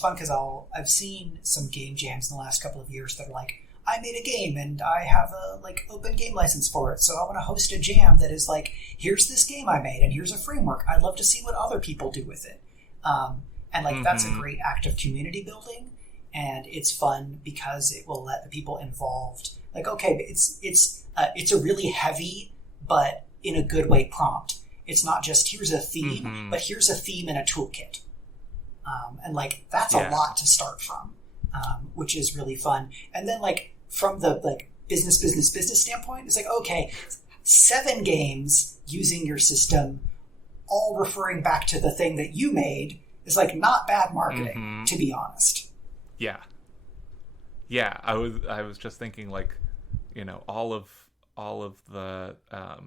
fun because I've seen some game jams in the last couple of years that are like, I made a game and I have a like open game license for it, so I want to host a jam that is like, here's this game I made and here's a framework. I'd love to see what other people do with it. And like that's a great act of community building, and it's fun because it will let the people involved like, okay, it's a really heavy but in a good way prompt. It's not just here's a theme, but here's a theme and a toolkit. And like that's a lot to start from, which is really fun. And then like from the like business standpoint, it's like, okay, 7 games using your system, all referring back to the thing that you made, is like not bad marketing, to be honest. Yeah. I was just thinking like, all of the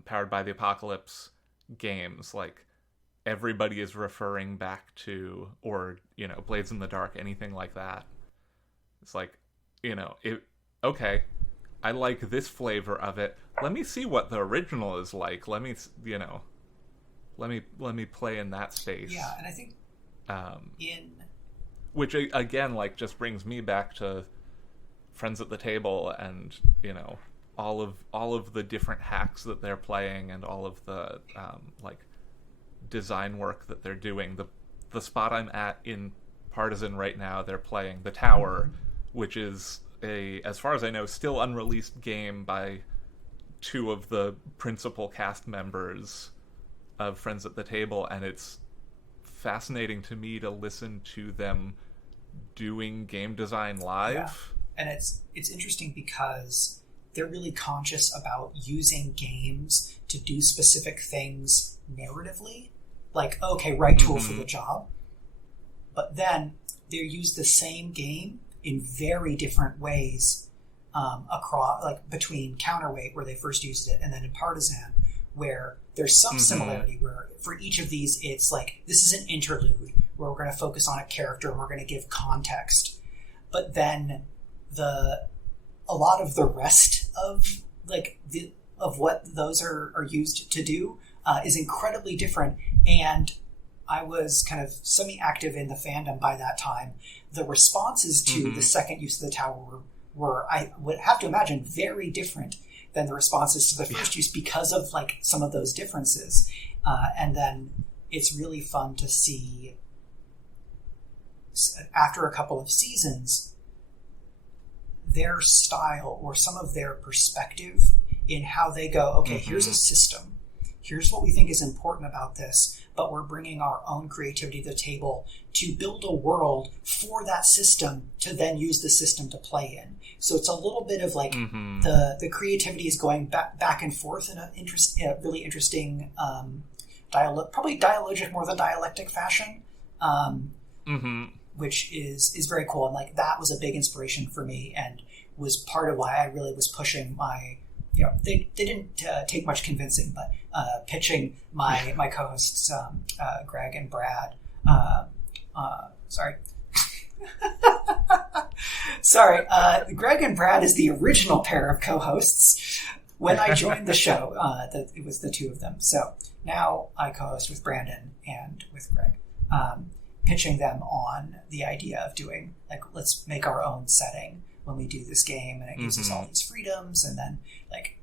Powered by the Apocalypse games, like everybody is referring back to, or Blades in the Dark, anything like that. It's like, okay, I like this flavor of it. Let me see what the original is like. Let me play in that space. Yeah, and I think which again like just brings me back to Friends at the Table, and all of the different hacks that they're playing, and all of the like design work that they're doing. The spot I'm at in Partisan right now, they're playing The Tower, which is as far as I know, still unreleased game by 2 of the principal cast members of Friends at the Table, and it's fascinating to me to listen to them doing game design live. Yeah. And it's interesting because they're really conscious about using games to do specific things narratively. Like, okay, right tool for the job. But then they use the same game in very different ways across, like between Counterweight, where they first used it, and then in Partisan, where there's some similarity where for each of these, it's like, this is an interlude where we're going to focus on a character and we're going to give context. But then a lot of the rest of like of what those are used to do is incredibly different. And I was kind of semi-active in the fandom by that time. The responses to the second use of the tower were, I would have to imagine, very different than the responses to the first use because of like some of those differences. And then it's really fun to see after a couple of seasons their style or some of their perspective in how they go, okay, here's a system. Here's what we think is important about this, but we're bringing our own creativity to the table to build a world for that system to then use the system to play in. So it's a little bit of like the creativity is going back and forth in a really interesting probably dialogic more than dialectic fashion, which is very cool. And like that was a big inspiration for me and was part of why I really was pushing my, they didn't take much convincing, but pitching my co-hosts, Greg and Brad. Sorry. Greg and Brad is the original pair of co-hosts. When I joined the show, it was the two of them. So now I co-host with Brandon and with Greg, pitching them on the idea of doing, like, let's make our own setting when we do this game, and it gives us all these freedoms, and then, like,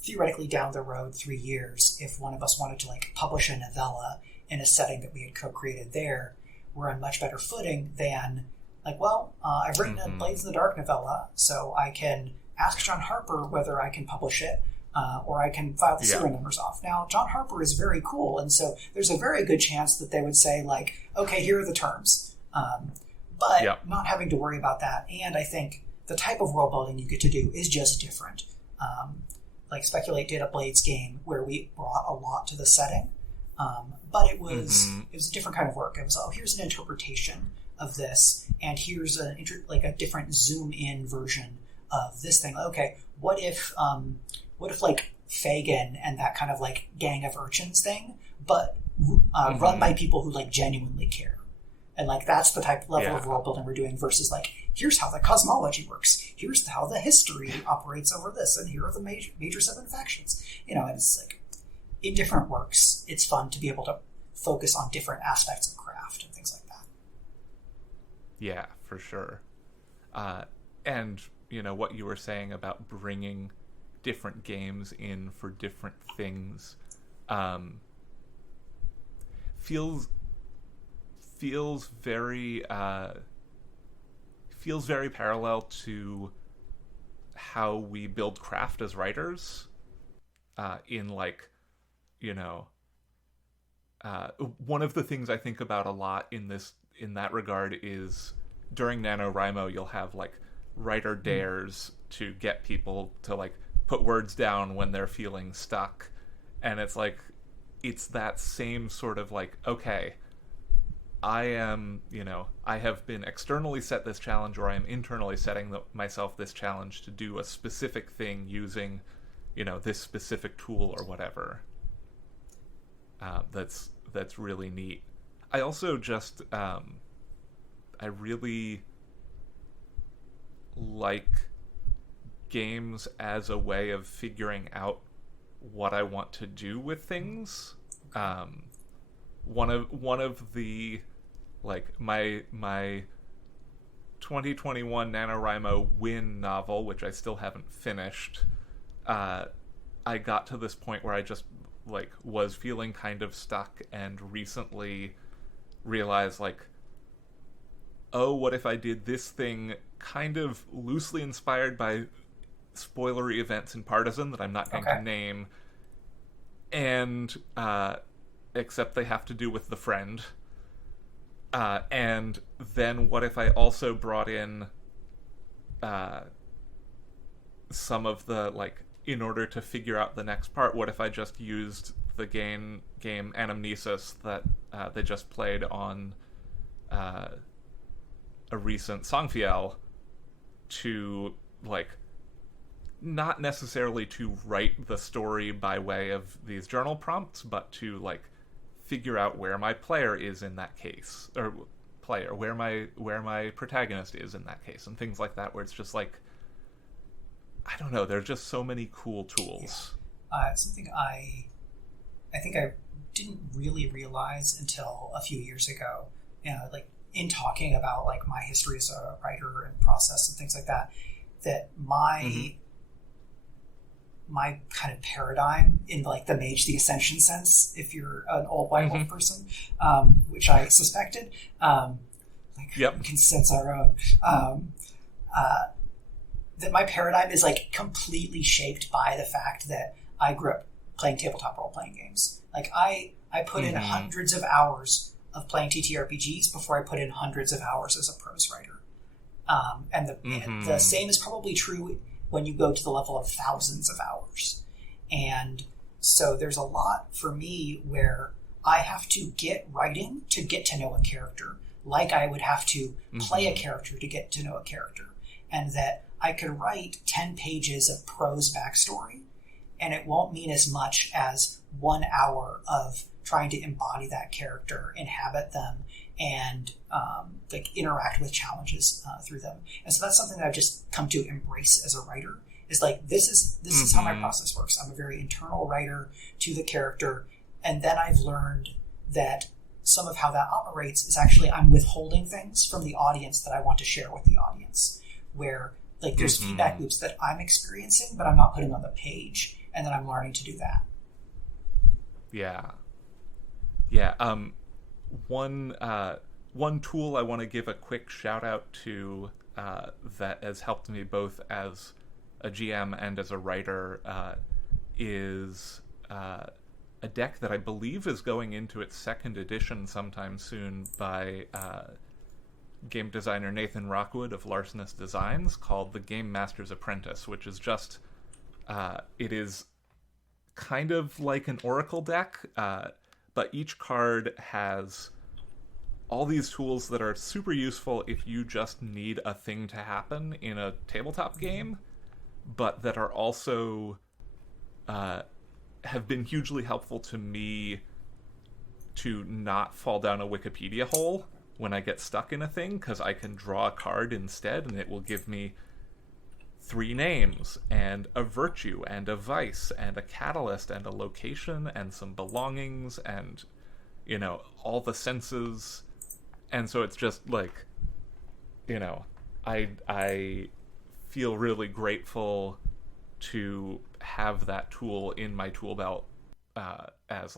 theoretically down the road 3 years, if one of us wanted to, like, publish a novella in a setting that we had co-created there, we're on much better footing than, like, well, I've written a Blades in the Dark novella, so I can ask John Harper whether I can publish it, or I can file the serial numbers off. Now, John Harper is very cool, and so there's a very good chance that they would say, like, okay, here are the terms. But not having to worry about that, and I think the type of world building you get to do is just different. Like Speculate did a Blades game where we brought a lot to the setting, but it was a different kind of work. It was, here's an interpretation of this, and here's a different zoom in version of this thing. Okay, what if like Fagin and that kind of like gang of urchins thing, but run by people who like genuinely care. And like that's the type level of world building we're doing versus like, here's how the cosmology works. Here's how the history operates over this, and here are the major 7 factions. And it's like in different works, it's fun to be able to focus on different aspects of craft and things like that. Yeah, for sure. And what you were saying about bringing different games in for different things feels very parallel to how we build craft as writers, in like, one of the things I think about a lot in that regard is during NaNoWriMo you'll have like writer dares to get people to like put words down when they're feeling stuck, and it's like it's that same sort of like, okay, I have been externally set this challenge, or I am internally setting myself this challenge to do a specific thing using, this specific tool or whatever. That's really neat. I also just, I really like games as a way of figuring out what I want to do with things. One of the, like, my 2021 NaNoWriMo Win novel, which I still haven't finished, I got to this point where I just, like, was feeling kind of stuck and recently realized, like, oh, what if I did this thing kind of loosely inspired by spoilery events in Partisan that I'm not going to name, and, except they have to do with the friend. And then what if I also brought in some of the, like, in order to figure out the next part, what if I just used the game Anamnesis that they just played on a recent Songfiel to, like, not necessarily to write the story by way of these journal prompts, but to, like, figure out where my player is in that case, or where my protagonist is in that case, and things like that, where it's just like, I don't know, there's just so many cool tools. Something I think I didn't really realize until a few years ago, like in talking about like my history as a writer and process and things like that, that my kind of paradigm in like the Mage the Ascension sense, if you're an old white wolf person, which I suspected, we can sense our own, that my paradigm is like completely shaped by the fact that I grew up playing tabletop role-playing games. Like I put in hundreds of hours of playing TTRPGs before I put in hundreds of hours as a prose writer. And the same is probably true when you go to the level of thousands of hours. And so there's a lot for me where I have to get writing to get to know a character, like I would have to play a character to get to know a character. And that I could write 10 pages of prose backstory, and it won't mean as much as 1 hour of trying to embody that character, inhabit them, and like interact with challenges through them. And so that's something that I've just come to embrace as a writer. Is like this is how my process works. I'm a very internal writer to the character, and then I've learned that some of how that operates is actually I'm withholding things from the audience that I want to share with the audience. Where like there's feedback loops that I'm experiencing, but I'm not putting on the page, and then I'm learning to do that. Yeah. One tool I want to give a quick shout out to that has helped me both as a GM and as a writer is a deck that I believe is going into its second edition sometime soon by game designer Nathan Rockwood of Larcenous Designs, called the Game Master's Apprentice, which is just it is kind of like an Oracle deck, but each card has all these tools that are super useful if you just need a thing to happen in a tabletop game, but that are also have been hugely helpful to me to not fall down a Wikipedia hole when I get stuck in a thing, because I can draw a card instead, and it will give me 3 names, and a virtue, and a vice, and a catalyst, and a location, and some belongings, and, you know, all the senses. And so it's just, like, you know, I feel really grateful to have that tool in my tool belt as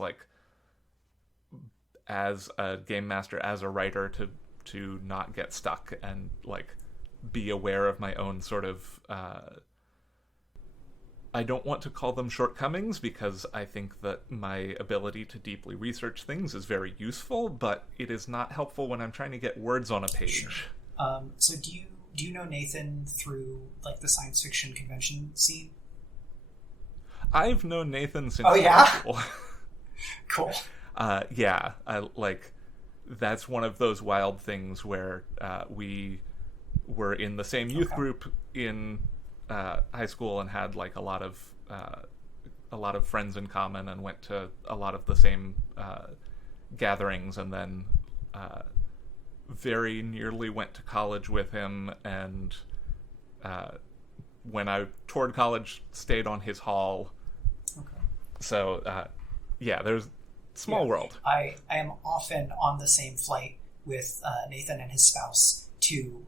a game master, as a writer, to not get stuck and like be aware of my own sort of I don't want to call them shortcomings, because I think that my ability to deeply research things is very useful, but it is not helpful when I'm trying to get words on a page. Sure. So do you know Nathan through like the science fiction convention scene? I've known Nathan since school. Cool. Yeah, that's one of those wild things where we were in the same youth group in high school and had like a lot of friends in common, and went to a lot of the same gatherings, and then very nearly went to college with him, and when I toured college, stayed on his hall. Okay. So there's small world. I am often on the same flight with Nathan and his spouse to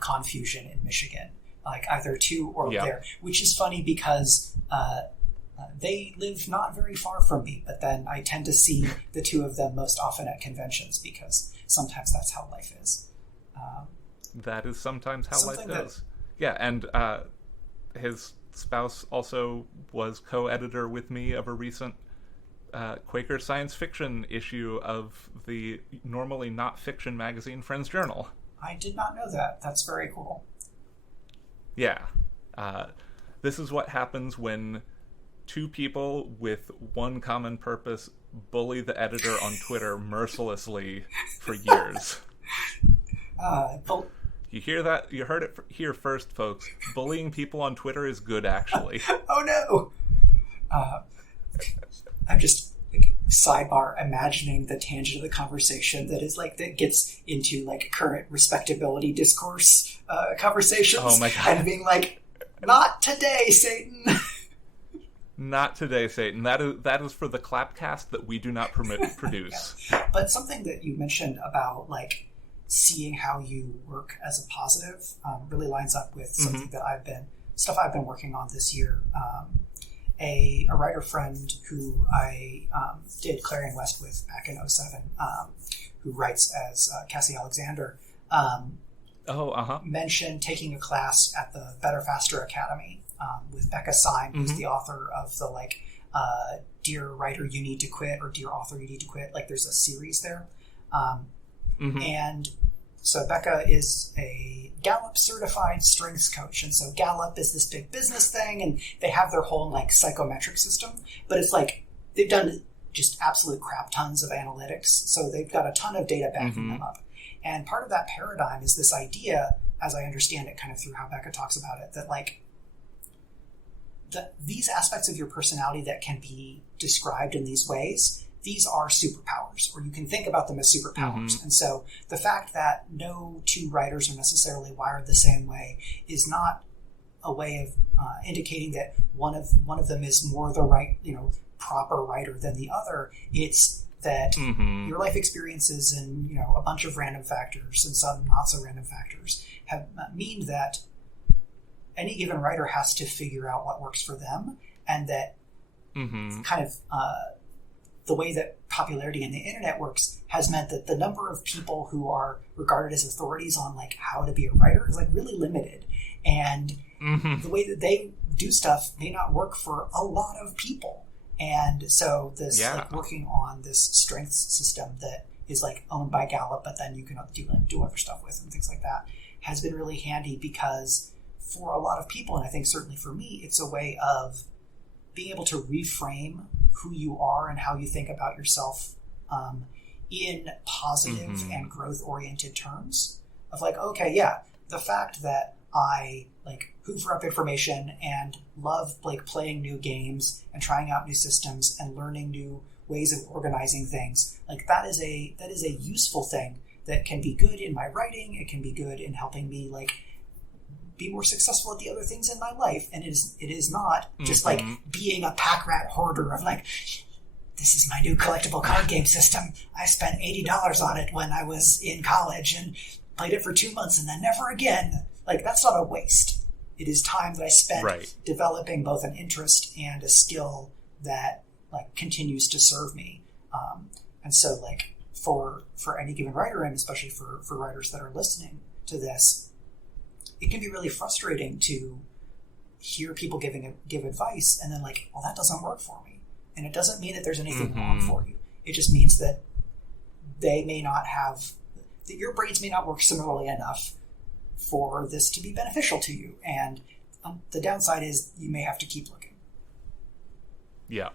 Confusion in Michigan, like either to or there, which is funny because they live not very far from me, but then I tend to see the two of them most often at conventions, because sometimes that's how life is. That is sometimes how life is. Yeah, and his spouse also was co-editor with me of a recent Quaker science fiction issue of the normally not fiction magazine Friends Journal. I did not know that. That's very cool. Yeah. This is what happens when two people with one common purpose bully the editor on Twitter mercilessly for years. You hear that? You heard it here first, folks. Bullying people on Twitter is good, actually. Oh, no! I'm just, sidebar, imagining the tangent of the conversation that is, that gets into, current respectability discourse conversations. Oh, my God. And being like, not today, Satan! Not today, Satan. That is for the Clapcast that we do not produce. Yeah. But something that you mentioned about like seeing how you work as a positive really lines up with something that I've been working on this year. A writer friend who I did Clarion West with back in 2007, who writes as Cassie Alexander, mentioned taking a class at the Better Faster Academy with Becca Syme, who's the author of the Dear Writer You Need to Quit, or Dear Author You Need to Quit. Like there's a series there. And so Becca is a Gallup certified strengths coach. And so Gallup is this big business thing, and they have their whole like psychometric system, but it's like they've done just absolute crap tons of analytics. So they've got a ton of data backing them up. And part of that paradigm is this idea, as I understand it kind of through how Becca talks about it, that like these aspects of your personality that can be described in these ways, these are superpowers, or you can think about them as superpowers. And so the fact that no two writers are necessarily wired the same way is not a way of indicating that one of them is more the right, proper writer than the other. It's that your life experiences and a bunch of random factors and some not so random factors mean that any given writer has to figure out what works for them, and that kind of the way that popularity in the internet works has meant that the number of people who are regarded as authorities on like how to be a writer is like really limited, and the way that they do stuff may not work for a lot of people. And so this like working on this strengths system that is like owned by Gallup, but then you can do other stuff with and things like that, has been really handy, because for a lot of people, and I think certainly for me, it's a way of being able to reframe who you are and how you think about yourself in positive and growth-oriented terms. Of like, okay, yeah, the fact that I like hoover up information and love like playing new games and trying out new systems and learning new ways of organizing things, like that is a useful thing that can be good in my writing. It can be good in helping me like be more successful at the other things in my life. And it is not just like being a pack rat hoarder of like, this is my new collectible card game system. I spent $80 on it when I was in college and played it for 2 months and then never again. Like, that's not a waste. It is time that I spent developing both an interest and a skill that like continues to serve me. And so like for any given writer, and especially for writers that are listening to this, it can be really frustrating to hear people give advice and then like, well, that doesn't work for me. And it doesn't mean that there's anything wrong for you. It just means that they may not have, that your brains may not work similarly enough for this to be beneficial to you. And the downside is you may have to keep looking. Yeah,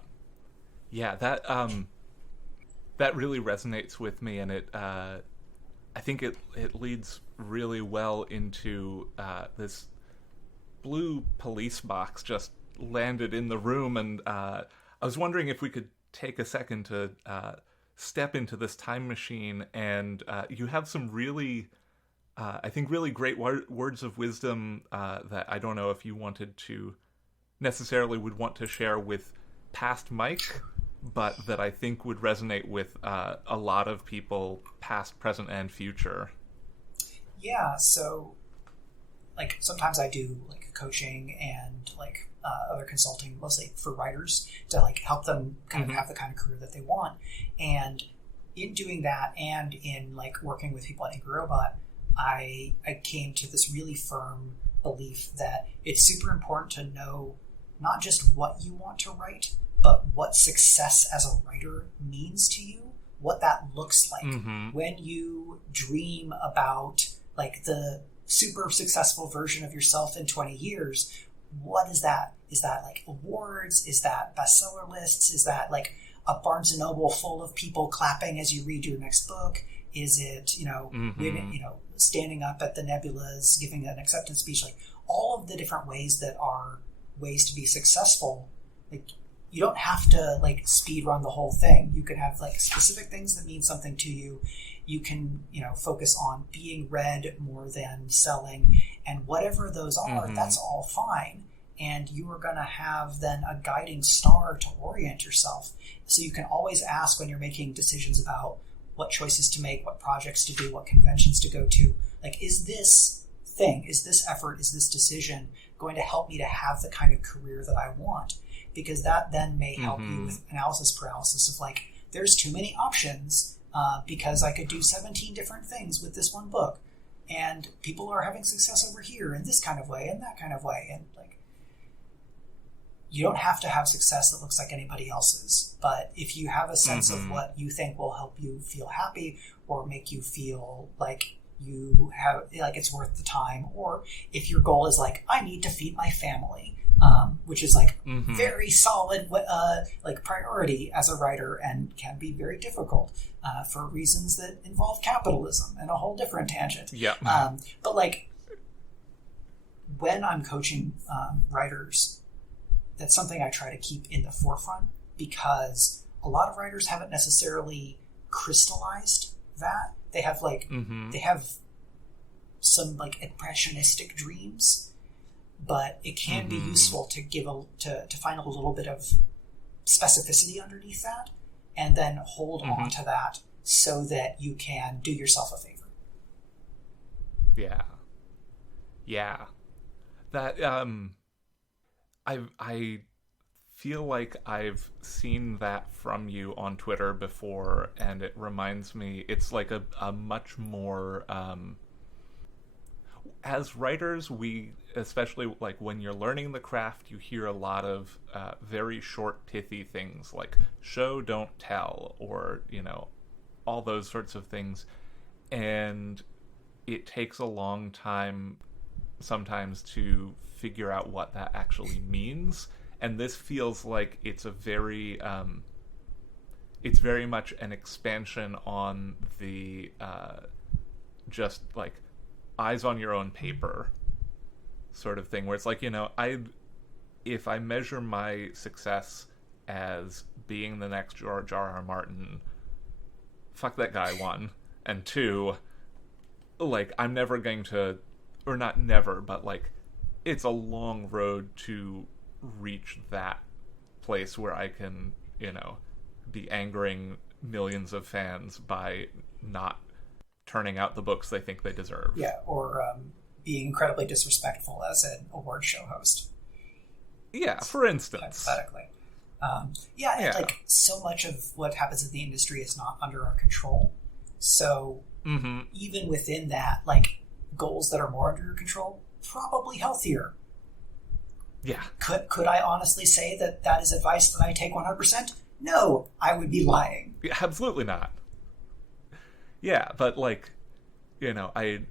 that really resonates with me, and it I think it leads really well into this blue police box just landed in the room, and I was wondering if we could take a second to step into this time machine, and you have some really I think really great words of wisdom that I don't know if you wanted to necessarily would want to share with past Mike, but that I think would resonate with a lot of people, past, present, and future. Yeah, so like sometimes I do like coaching and like other consulting, mostly for writers, to like help them kind of have the kind of career that they want. And in doing that, and in like working with people at Angry Robot, I came to this really firm belief that it's super important to know not just what you want to write, but what success as a writer means to you, what that looks like. When you dream about like the super successful version of yourself in 20 years, what is that? Is that like awards? Is that bestseller lists? Is that like a Barnes & Noble full of people clapping as you read your next book? Is it, women, standing up at the Nebulas, giving an acceptance speech? Like all of the different ways that are ways to be successful. Like you don't have to like speed run the whole thing. You can have like specific things that mean something to you. You can, focus on being read more than selling, and whatever those are, that's all fine. and you are going to have then a guiding star to orient yourself. So you can always ask when you're making decisions about what choices to make, what projects to do, what conventions to go to, like, is this thing, is this effort, is this decision going to help me to have the kind of career that I want? Because that then may help you with analysis paralysis of like, there's too many options because I could do 17 different things with this one book, and people are having success over here in this kind of way and that kind of way. And like, you don't have to have success that looks like anybody else's, but if you have a sense of what you think will help you feel happy or make you feel like you have, like, it's worth the time, or if your goal is like, I need to feed my family, which is like very solid like priority as a writer and can be very difficult for reasons that involve capitalism and a whole different tangent. But like, when I'm coaching writers, that's something I try to keep in the forefront, because a lot of writers haven't necessarily crystallized that. They have like they have some like impressionistic dreams, but it can be useful to give to find a little bit of specificity underneath that, and then hold on to that so that you can do yourself a favor. Yeah. That I feel like I've seen that from you on Twitter before, and it reminds me, it's like a much more as writers, we, especially like when you're learning the craft, you hear a lot of very short, pithy things like show, don't tell, or, you know, all those sorts of things. And it takes a long time sometimes to figure out what that actually means. And this feels like it's a very much an expansion on the just like eyes on your own paper sort of thing, where it's like, you know, if I measure my success as being the next George R.R. Martin, fuck that guy, one. And two, like, I'm never going to, or not never, but like, it's a long road to reach that place where I can, you know, be angering millions of fans by not turning out the books they think they deserve. Yeah, or being incredibly disrespectful as an award show host. Yeah, for instance. Hypothetically. And like, so much of what happens in the industry is not under our control. So even within that, like, goals that are more under your control, probably healthier. Yeah. Could I honestly say that that is advice that I take 100%? No, I would be lying. Yeah, absolutely not. Yeah, but like, you know, I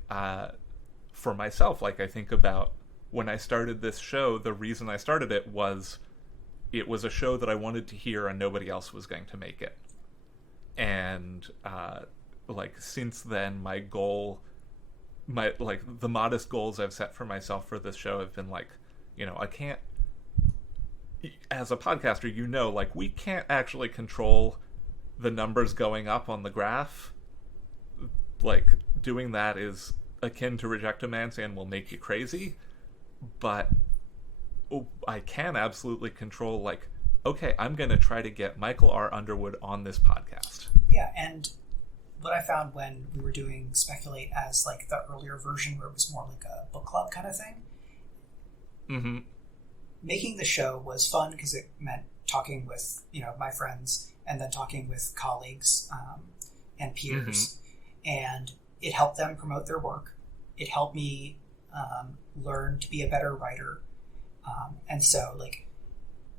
for myself, like, I think about when I started this show, the reason I started it was a show that I wanted to hear and nobody else was going to make it. And like, since then, my goal, the modest goals I've set for myself for this show have been like, you know, I can't, as a podcaster, you know, like, we can't actually control the numbers going up on the graph. Like, doing that is akin to rejectomancy and will make you crazy. But I can absolutely control, like, okay, I'm going to try to get Michael R. Underwood on this podcast. Yeah, and what I found when we were doing Speculate as, like, the earlier version where it was more like a book club kind of thing, making the show was fun because it meant talking with, you know, my friends and then talking with colleagues and peers. And it helped them promote their work. It helped me learn to be a better writer. And so, like,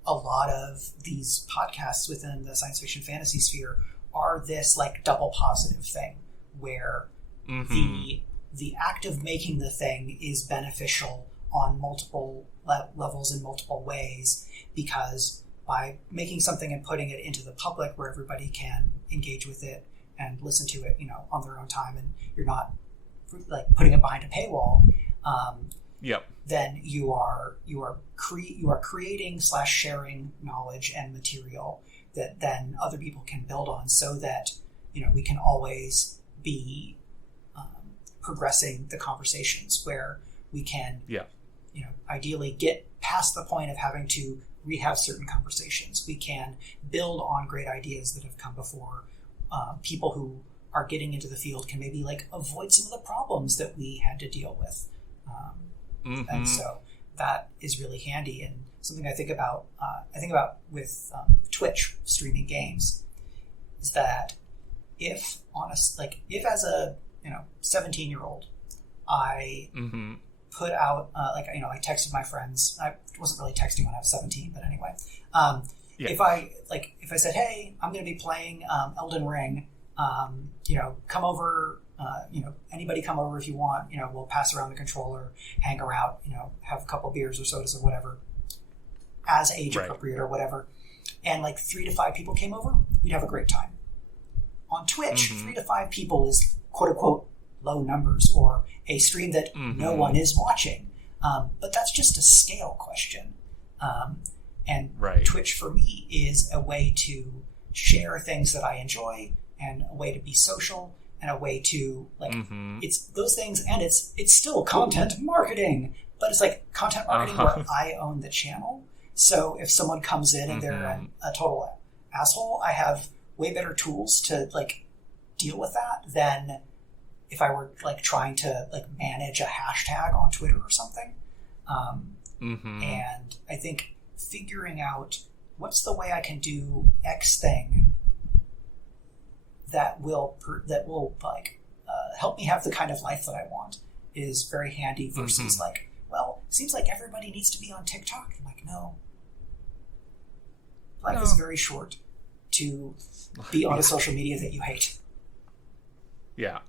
a lot of these podcasts within the science fiction fantasy sphere are this, like, double positive thing where the act of making the thing is beneficial on multiple levels in multiple ways, because by making something and putting it into the public where everybody can engage with it and listen to it, you know, on their own time, and you're not like putting it behind a paywall, then you are creating / sharing knowledge and material that then other people can build on, so that, you know, we can always be progressing the conversations where we can ideally get past the point of having to rehab certain conversations. We can build on great ideas that have come before. People who are getting into the field can maybe avoid some of the problems that we had to deal with. And so that is really handy, and something I think about with Twitch streaming games is that if as a 17-year-old I put out I texted my friends. I wasn't really texting when I was 17, but anyway, if I said, hey, I'm going to be playing Elden Ring, come over. Anybody come over if you want. We'll pass around the controller, hang around. Have a couple beers or sodas or whatever, as age appropriate or whatever. And 3 to 5 people came over, we'd have a great time. On Twitch, 3 to 5 people is quote unquote low numbers, or a stream that no one is watching. But that's just a scale question. And Twitch for me is a way to share things that I enjoy, and a way to be social, and a way to it's those things, and it's still content marketing, but it's content marketing where I own the channel. So if someone comes in and they're a total asshole, I have way better tools to deal with that than if I were trying to manage a hashtag on Twitter or something. And I think figuring out what's the way I can do X thing that will help me have the kind of life that I want is very handy versus seems like everybody needs to be on TikTok. I'm no. Life is very short to be on a social media that you hate. Yeah.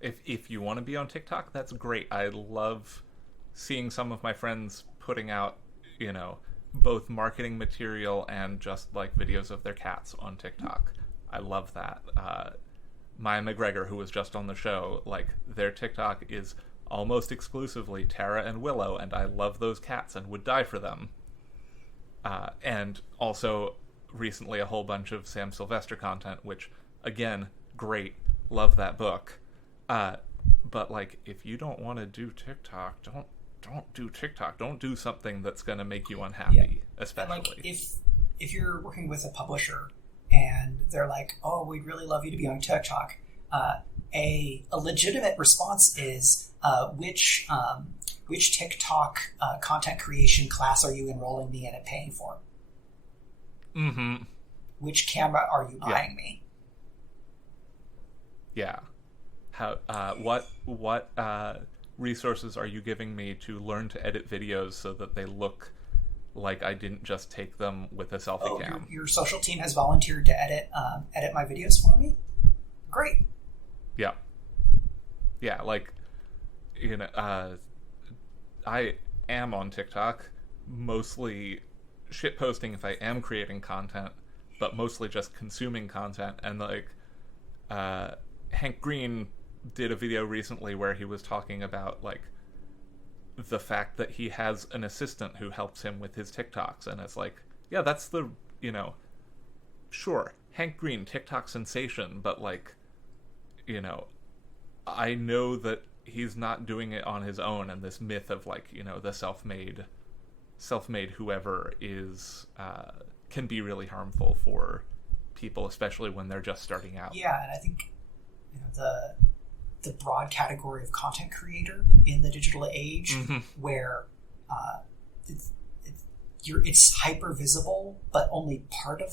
If you want to be on TikTok, that's great. I love seeing some of my friends putting out, both marketing material and just videos of their cats on TikTok. I love that. Maya McGregor, who was just on the show, their TikTok is almost exclusively Tara and Willow, and I love those cats and would die for them. And also recently a whole bunch of Sam Sylvester content, which, again, great. Love that book. But if you don't want to do TikTok, don't do TikTok. Don't do something that's going to make you unhappy, especially. And if you're working with a publisher and they're oh, we'd really love you to be on TikTok, a legitimate response is which TikTok content creation class are you enrolling me in and paying for? Which camera are you buying me? Yeah. How? What resources are you giving me to learn to edit videos so that they look like I didn't just take them with a selfie cam? Your social team has volunteered to edit my videos for me? Great. Yeah. Yeah, I am on TikTok, mostly shitposting if I am creating content, but mostly just consuming content. And Hank Green did a video recently where he was talking about the fact that he has an assistant who helps him with his TikToks, and it's yeah, that's the sure, Hank Green, TikTok sensation, but I know that he's not doing it on his own, and this myth of the self-made whoever is can be really harmful for people, especially when they're just starting out. Yeah, and I think the broad category of content creator in the digital age, where it's hyper visible, but only part of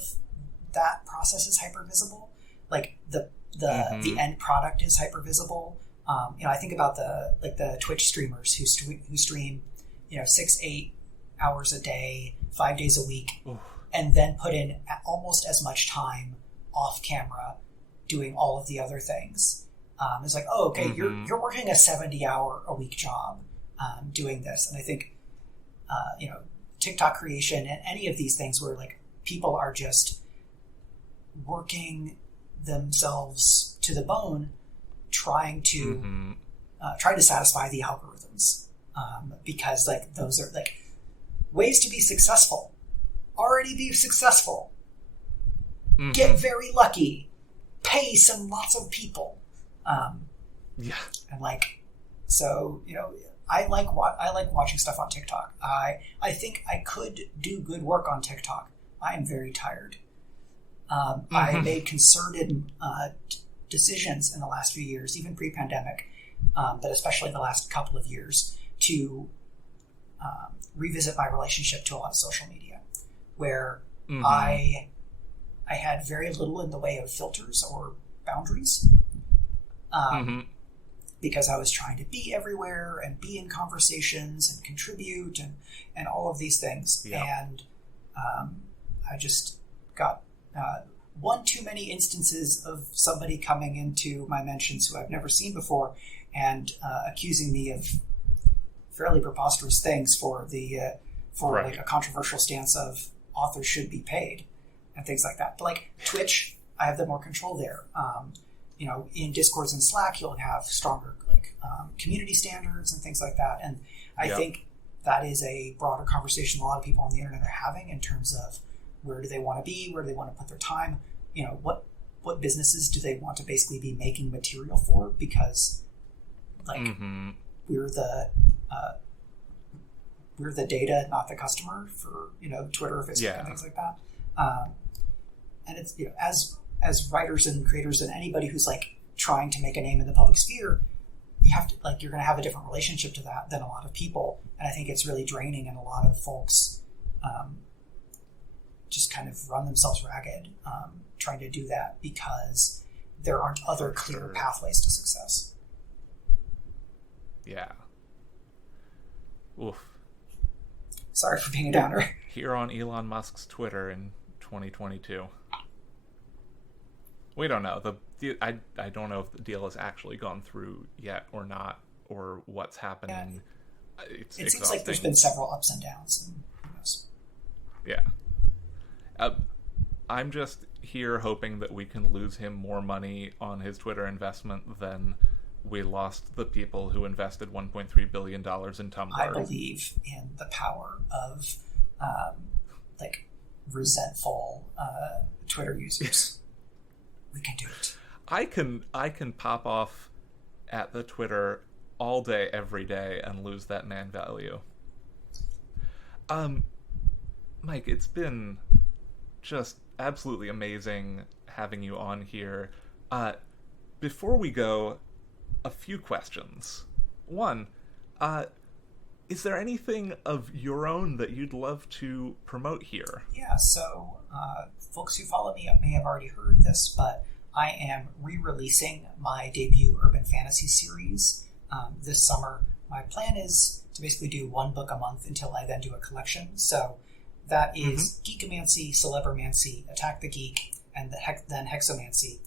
that process is hyper visible. The end product is hyper visible. I think about the Twitch streamers who stream 6-8 hours a day, 5 days a week, and then put in almost as much time off camera doing all of the other things. It's okay, you're working a 70-hour-a-week job doing this. And I think, TikTok creation and any of these things where people are just working themselves to the bone, trying to satisfy the algorithms, because those are ways to be successful. Already be successful. Get very lucky. Pay lots of people. And so I like watching stuff on TikTok. I think I could do good work on TikTok. I am very tired. I made concerted decisions in the last few years, even pre-pandemic, but especially the last couple of years, to revisit my relationship to a lot of social media, where I had very little in the way of filters or boundaries, because I was trying to be everywhere and be in conversations and contribute and all of these things. Yeah. And I just got one too many instances of somebody coming into my mentions who I've never seen before and accusing me of fairly preposterous things for like a controversial stance of authors should be paid and things like that. But like Twitch, I have the more control there. In Discords and Slack, you'll have stronger community standards and things like that. And I think that is a broader conversation a lot of people on the internet are having in terms of where do they want to be, where do they want to put their time, what businesses do they want to basically be making material for, because we're the data, not the customer, for Twitter or Facebook and things like that. And it's as writers and creators and anybody who's like trying to make a name in the public sphere, you have to you're going to have a different relationship to that than a lot of people, and I think it's really draining, and a lot of folks just kind of run themselves ragged trying to do that because there aren't other clear pathways to success. Yeah. Oof. Sorry for being a downer. Here on Elon Musk's Twitter in 2022. We don't know. I don't know if the deal has actually gone through yet or not, or what's happening. Yeah. It seems like there's been several ups and downs. And who knows? Yeah. I'm just here hoping that we can lose him more money on his Twitter investment than we lost the people who invested $1.3 billion in Tumblr. I believe in the power of resentful Twitter users. We can do it. I can pop off at the Twitter all day, every day, and lose that man value. Mike, it's been just absolutely amazing having you on here. Before we go, a few questions. One, is there anything of your own that you'd love to promote here? Yeah, so folks who follow me may have already heard this, but I am re-releasing my debut urban fantasy series this summer. My plan is to basically do one book a month until I then do a collection. So that is Geekomancy, Celebromancy, Attack the Geek, and then Hexomancy.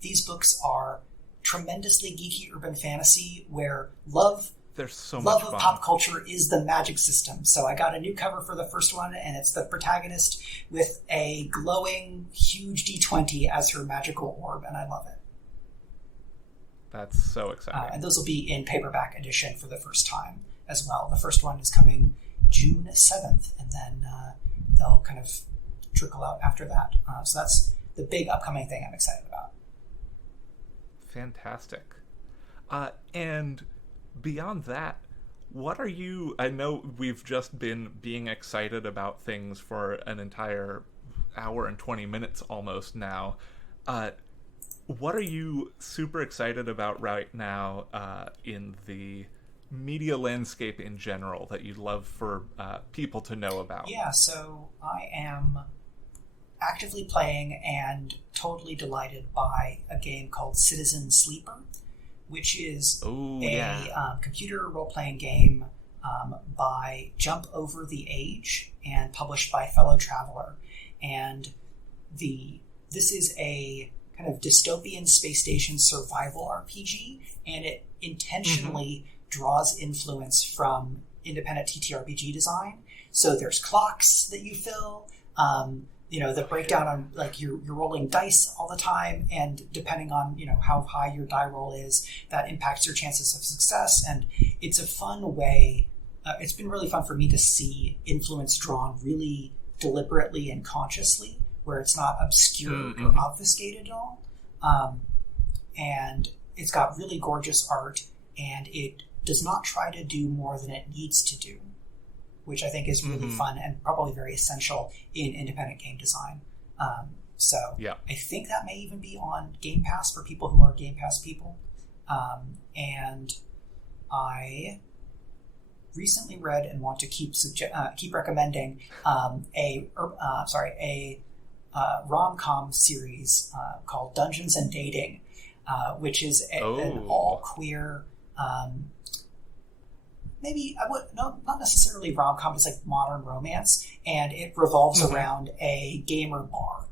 These books are tremendously geeky urban fantasy where love of pop culture is the magic system. So I got a new cover for the first one, and it's the protagonist with a glowing, huge D20 as her magical orb, and I love it. That's so exciting. And those will be in paperback edition for the first time as well. The first one is coming June 7th, and then they'll kind of trickle out after that. So that's the big upcoming thing I'm excited about. Fantastic. And beyond that, what are you... I know we've just been being excited about things for an entire hour and 20 minutes almost now. What are you super excited about right now in the media landscape in general that you'd love for people to know about? Yeah, so I am actively playing and totally delighted by a game called Citizen Sleeper, which is a computer role-playing game by Jump Over the Age and published by Fellow Traveler. And this is a kind of dystopian space station survival RPG, and it intentionally draws influence from independent TTRPG design. So there's clocks that you fill, the breakdown on you're rolling dice all the time, and depending on how high your die roll is, that impacts your chances of success. And it's a fun way. It's been really fun for me to see influence drawn really deliberately and consciously, where it's not obscured or obfuscated at all. And it's got really gorgeous art, and it does not try to do more than it needs to do, which I think is really fun and probably very essential in independent game design. So I think that may even be on Game Pass for people who are Game Pass people. And I recently read and want to keep recommending a rom-com series called Dungeons and Dating, which is an all-queer, not necessarily rom-com, it's like modern romance, and it revolves around a gamer bar.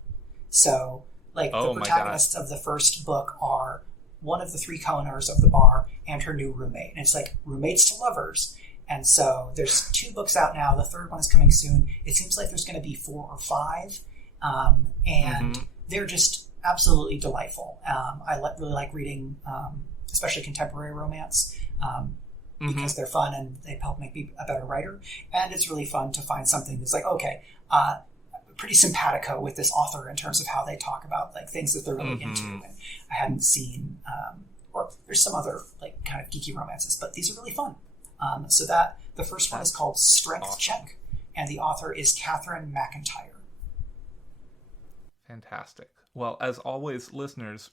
So, like, the protagonists of the first book are one of the three co-owners of the bar and her new roommate. And it's like roommates to lovers. And so there's 2 books out now. The third one is coming soon. It seems like there's going to be 4 or 5. And they're just absolutely delightful. I really like reading, especially contemporary romance, because they're fun and they help make me a better writer. And it's really fun to find something that's like, okay, pretty simpatico with this author in terms of how they talk about like things that they're really into. And I hadn't seen, or there's some other like kind of geeky romances, but these are really fun. So that the first one is called Strength Check, and the author is Catherine McIntyre. Fantastic. Well, as always, listeners,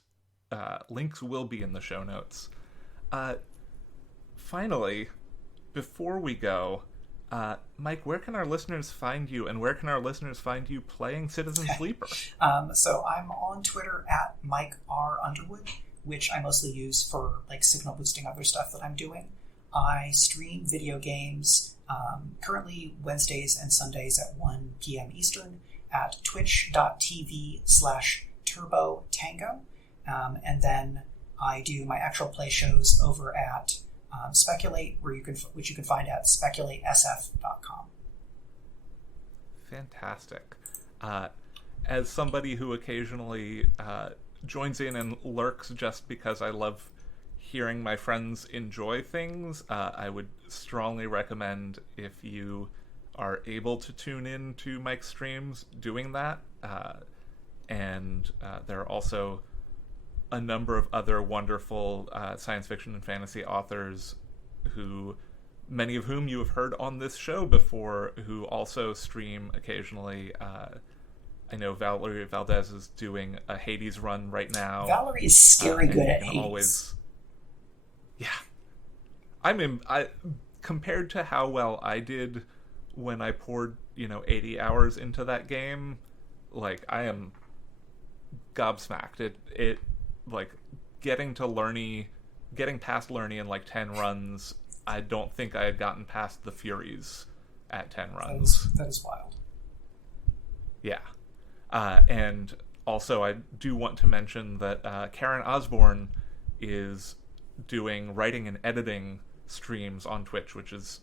links will be in the show notes. Finally, before we go, Mike, where can our listeners find you, and where can our listeners find you playing Citizen Sleeper? So I'm on Twitter at Mike R. Underwood, which I mostly use for like signal boosting other stuff that I'm doing. I stream video games currently Wednesdays and Sundays at 1 p.m. Eastern at twitch.tv/turbotango. And then I do my actual play shows over at Speculate, which you can find at speculatesf.com. Fantastic. As somebody who occasionally joins in and lurks just because I love hearing my friends enjoy things, I would strongly recommend, if you are able to tune in to Mike's streams, doing that. And there are also a number of other wonderful science fiction and fantasy authors many of whom you have heard on this show before, who also stream occasionally. I know Valeria Vlades is doing a Hades run right now. Valerie is scary good at Hades. Compared to how well I did when I poured, 80 hours into that game, like, I am gobsmacked. It like, getting past Lerny in like 10 runs, I don't think I had gotten past the Furies at 10 runs. That is wild. Yeah. And also I do want to mention that Karen Osborne is doing writing and editing streams on Twitch, which is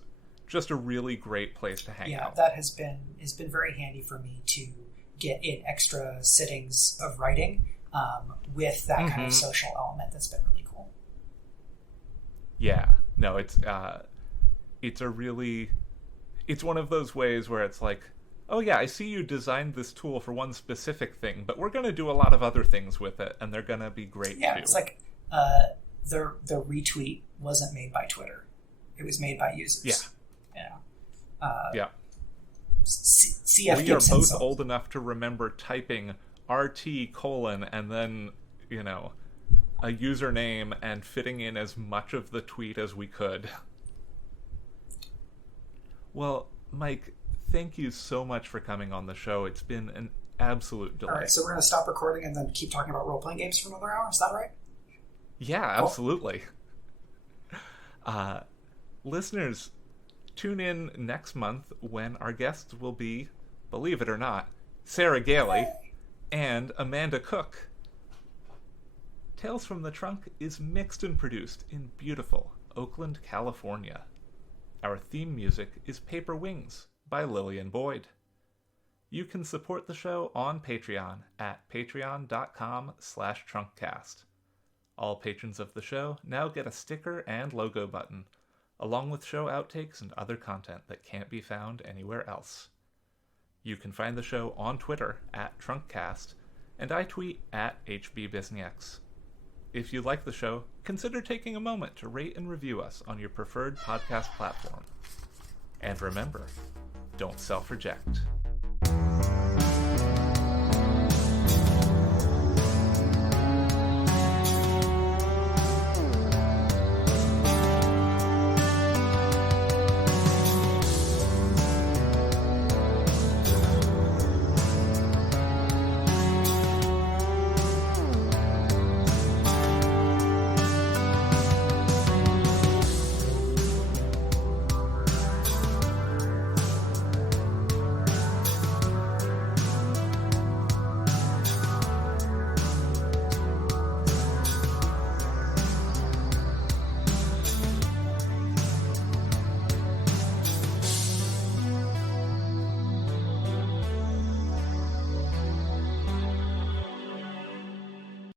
just a really great place to hang out. Yeah, that has been very handy for me to get in extra sittings of writing with that kind of social element. That's been really cool. Yeah, no, it's one of those ways where it's like, oh yeah, I see you designed this tool for one specific thing, but we're going to do a lot of other things with it, and they're going to be great too. It's like the retweet wasn't made by Twitter; it was made by users. Yeah. CF we are both old enough to remember typing RT : and then a username and fitting in as much of the tweet as we could. Well, Mike, thank you so much for coming on the show. It's been an absolute delight. All right, so we're going to stop recording and then keep talking about role-playing games for another hour? Is that right? Yeah, absolutely. Listeners, tune in next month when our guests will be, believe it or not, Sarah Gailey and Amanda Cook. Tales from the Trunk is mixed and produced in beautiful Oakland, California. Our theme music is Paper Wings by Lillian Boyd. You can support the show on Patreon at patreon.com/trunkcast. All patrons of the show now get a sticker and logo button, along with show outtakes and other content that can't be found anywhere else. You can find the show on Twitter at trunkcast, and I tweet at HBBisnieks. If you like the show, consider taking a moment to rate and review us on your preferred podcast platform. And remember, don't self-reject.